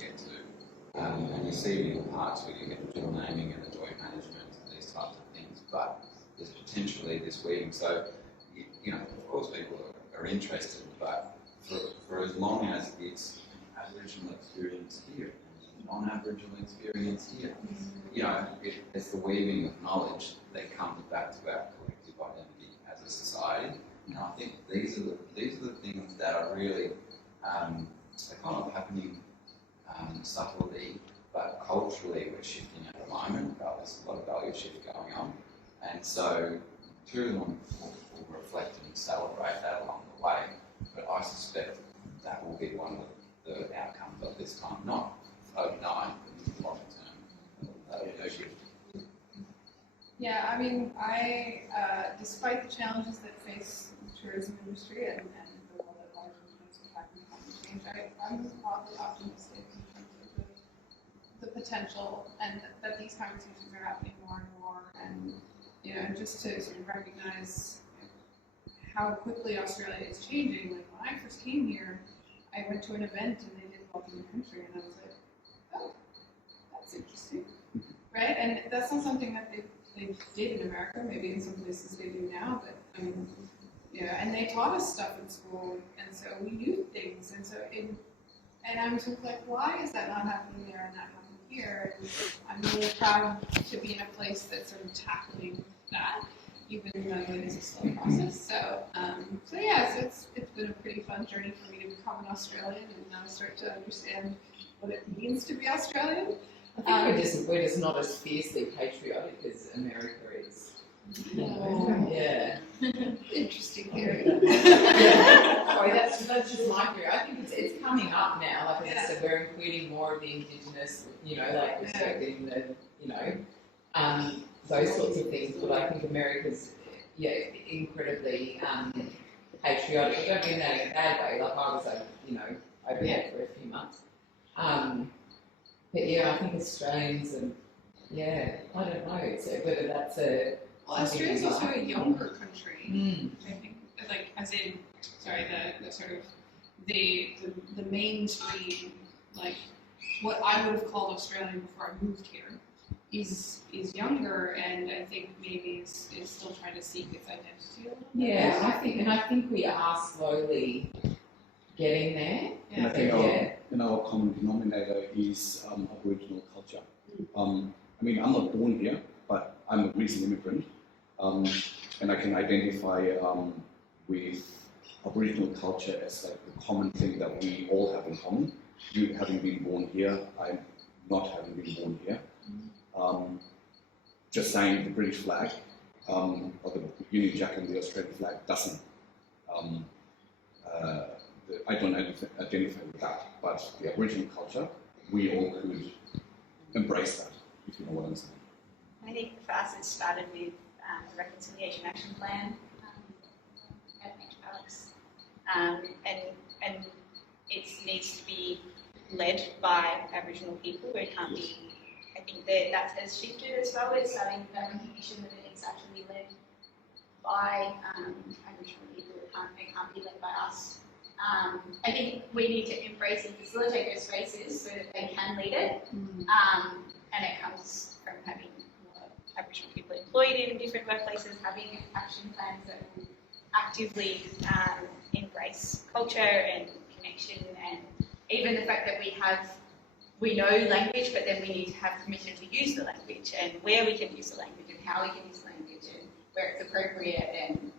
get to. And you see in parks where you get the dual naming and the joint management and these types of things, but there's potentially this weaving. So, of course people are interested, but for as long as it's Aboriginal experience here and non-Aboriginal experience here, it's the weaving of knowledge that comes back to our collective identity as a society. And I think these are the things that are really they're kind of happening subtly, but culturally we're shifting at the moment. There's a lot of value shift going on, and so tourism will reflect and celebrate that along the way. But I suspect that will be one of the outcomes of this time, not overnight, but long term. Yeah, I mean, despite the challenges that face the tourism industry and the role that large influence will have in climate change, I'm oddly optimistic in terms of the potential, and that these conversations are happening more and more, and just to sort of recognize how quickly Australia is changing. Like when I first came here, I went to an event and they did Welcome to Country, and I was like, oh, that's interesting, right? And that's not something that they did in America. Maybe in some places they do now, but and they taught us stuff in school, and so we knew things, and I'm sort of like, why is that not happening there and not happening here? And I'm really proud to be in a place that's sort of tackling that, even though it is a slow process. So yeah, so it's been a pretty fun journey for me to become an Australian and now start to understand what it means to be Australian. I think we're just not as fiercely patriotic as America is. Yeah. Interesting theory. Sorry, that's just my theory. I think it's coming up now. Like as I said, we're including more of the Indigenous, respecting the, those sorts of things. But I think America's, incredibly patriotic. I don't mean that in a bad way. Like I was, over there for a few months. But I think Australians and I don't know. So whether that's Australia's also a younger country. I think, like as in the sort of the mainstream, like what I would have called Australian before I moved here, is younger, and I think maybe is still trying to seek its identity a little bit. Yeah, I think we are slowly getting there. And I think our common denominator is Aboriginal culture. I mean, I'm not born here, but I'm a recent immigrant, and I can identify with Aboriginal culture as like the common thing that we all have in common. You having been born here, I'm not having been born here. Just saying the British flag or the Union Jack and the Australian flag doesn't. I don't identify with that, but the Aboriginal culture, we all could embrace that, if you know what I'm saying. I think for us it started with the Reconciliation Action Plan at Alex, and it needs to be led by Aboriginal people. It can't be. I think that has shifted as well. It's starting with that recognition that it's actually led by Aboriginal people. It can't be led by us. I think we need to embrace and facilitate those spaces so that they can lead it. And it comes from having more Aboriginal people employed in different workplaces, having action plans that will actively embrace culture and connection, and even the fact that we know language, but then we need to have permission to use the language, and where we can use the language, and how we can use the language, and where it's appropriate, and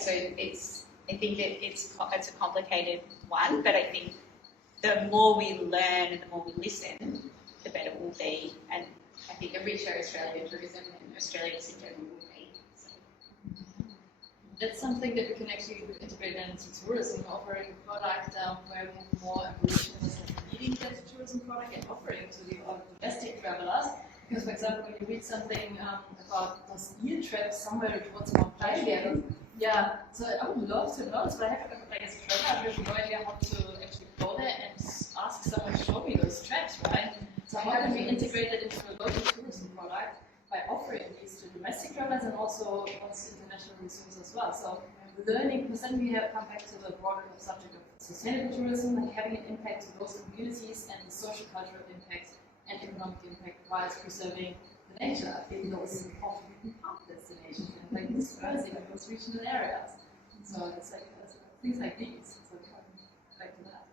so I think that it's a complicated one, but I think the more we learn and the more we listen, the better we'll be, and I think the richer Australian tourism and Australians in general will be. So. That's something that we can actually integrate into tourism, offering a product where we have more Aboriginals leading that tourism product and offering to the domestic travelers. Because, for example, when you read something about those eel trips somewhere towards Australia, yeah, so I would love to know, but I have like as a traveler, I have no idea how to actually go there and ask someone to show me those trips, right? So how can we integrate that into a local tourism product by offering these to domestic travelers and also once international resources as well? So learning, because then we have come back to the broader subject of sustainable tourism, like having an impact to those communities and the social cultural impact and economic impact whilst preserving the nature in those often park destinations and like dispersing in those regional areas. So it's like things like these. So back to that.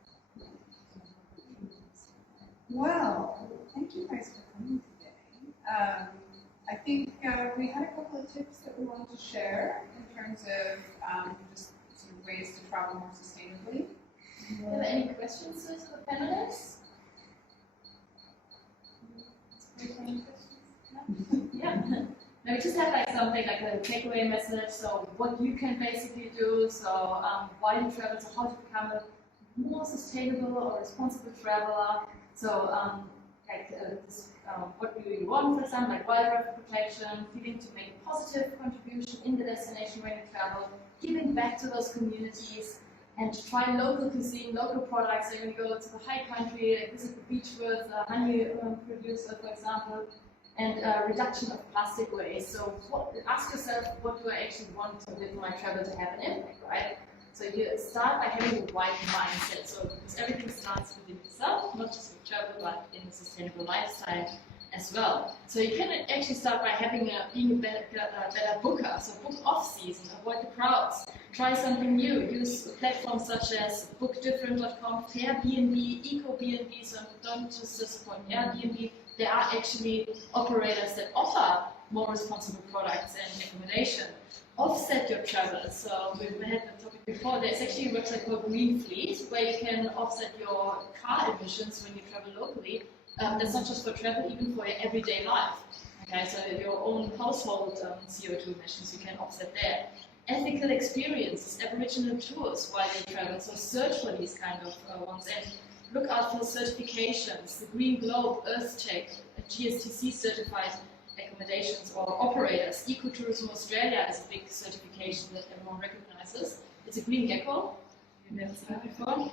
Well, thank you guys for coming today. I think we had a couple of tips that we wanted to share in terms of just sort of ways to travel more sustainably. Do you have any questions to the panelists? Yeah. Now we just have like something like a takeaway message. So what you can basically do. So why you travel. So how to become a more sustainable or responsible traveler. So what do you want, for example, like wildlife protection, feeling to make a positive contribution in the destination when you travel, giving back to those communities, and to try local cuisine, local products. So when you go to the high country, like visit the beach with a honey producer, for example, and reduction of plastic waste. So ask yourself, what do I actually want to with my travel to have an impact, right? So you start by having the right mindset. So because everything starts within yourself, not just with travel, but in a sustainable lifestyle as well. So you can actually start by being a better booker. So book off season, avoid the crowds, try something new. Use platforms such as bookdifferent.com, Airbnb, EcoBnB. So don't just disappoint Airbnb. There are actually operators that offer more responsible products and accommodation. Offset your travel. So we had the topic before. There's actually a website called Green Fleet where you can offset your car emissions when you travel locally. That's not just for travel, even for your everyday life. Okay, so your own household CO2 emissions you can offset there. Ethical experiences, Aboriginal tours while you travel. So search for these kind of ones and look out for certifications. The Green Globe, EarthCheck, GSTC certified accommodations or operators. Ecotourism Australia is a big certification that everyone recognizes. It's a green gecko. You've never seen it before.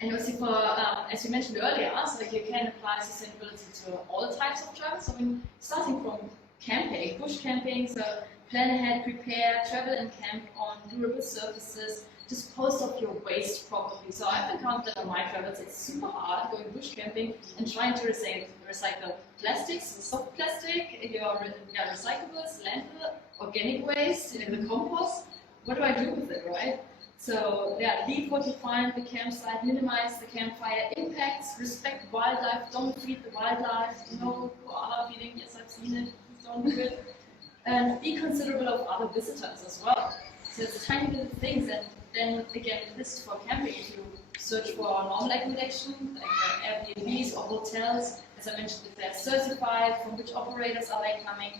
And also for, as you mentioned earlier, so you can apply sustainability to all types of travel. So starting from camping, bush camping, so plan ahead, prepare, travel and camp on durable surfaces, dispose of your waste properly. So I've encountered on my travels, it's super hard going bush camping and trying to recycle plastics, soft plastic, your recyclables, landfill, organic waste, the compost. What do I do with it, right? So yeah, leave what you find at the campsite, minimize the campfire impacts, respect wildlife, don't feed the wildlife, no koala feeding, yes I've seen it, don't do it. And be considerate of other visitors as well. So it's tiny little things, and then again, this is for camping. If you search for normal accommodation, like Airbnbs or hotels, as I mentioned, if they're certified, from which operators are they coming,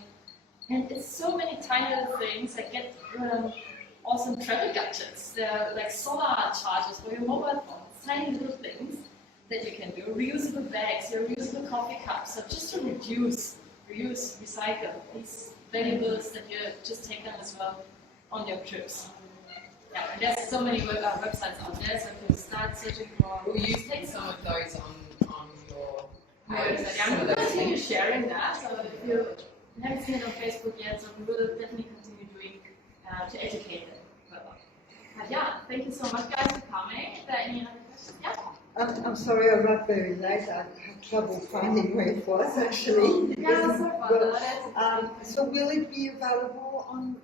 and it's so many tiny little things that get awesome travel gadgets. They're like solar chargers for your mobile phones, tiny little things that you can do. Reusable bags, your reusable coffee cups, so just to reduce, reuse, recycle these valuables that you just take them as well on your trips. Yeah, and there's so many websites out there, so if you start searching for... Will you take some of those on your page? website? Yeah, I'm going to continue sharing that, so if you haven't seen it on Facebook yet, so we will definitely continue doing to educate them further. But yeah, thank you so much guys for coming. Is there any other questions? Yeah? I'm sorry I arrived very late. I had trouble finding where it was actually. Yeah, so fun. So will it be available on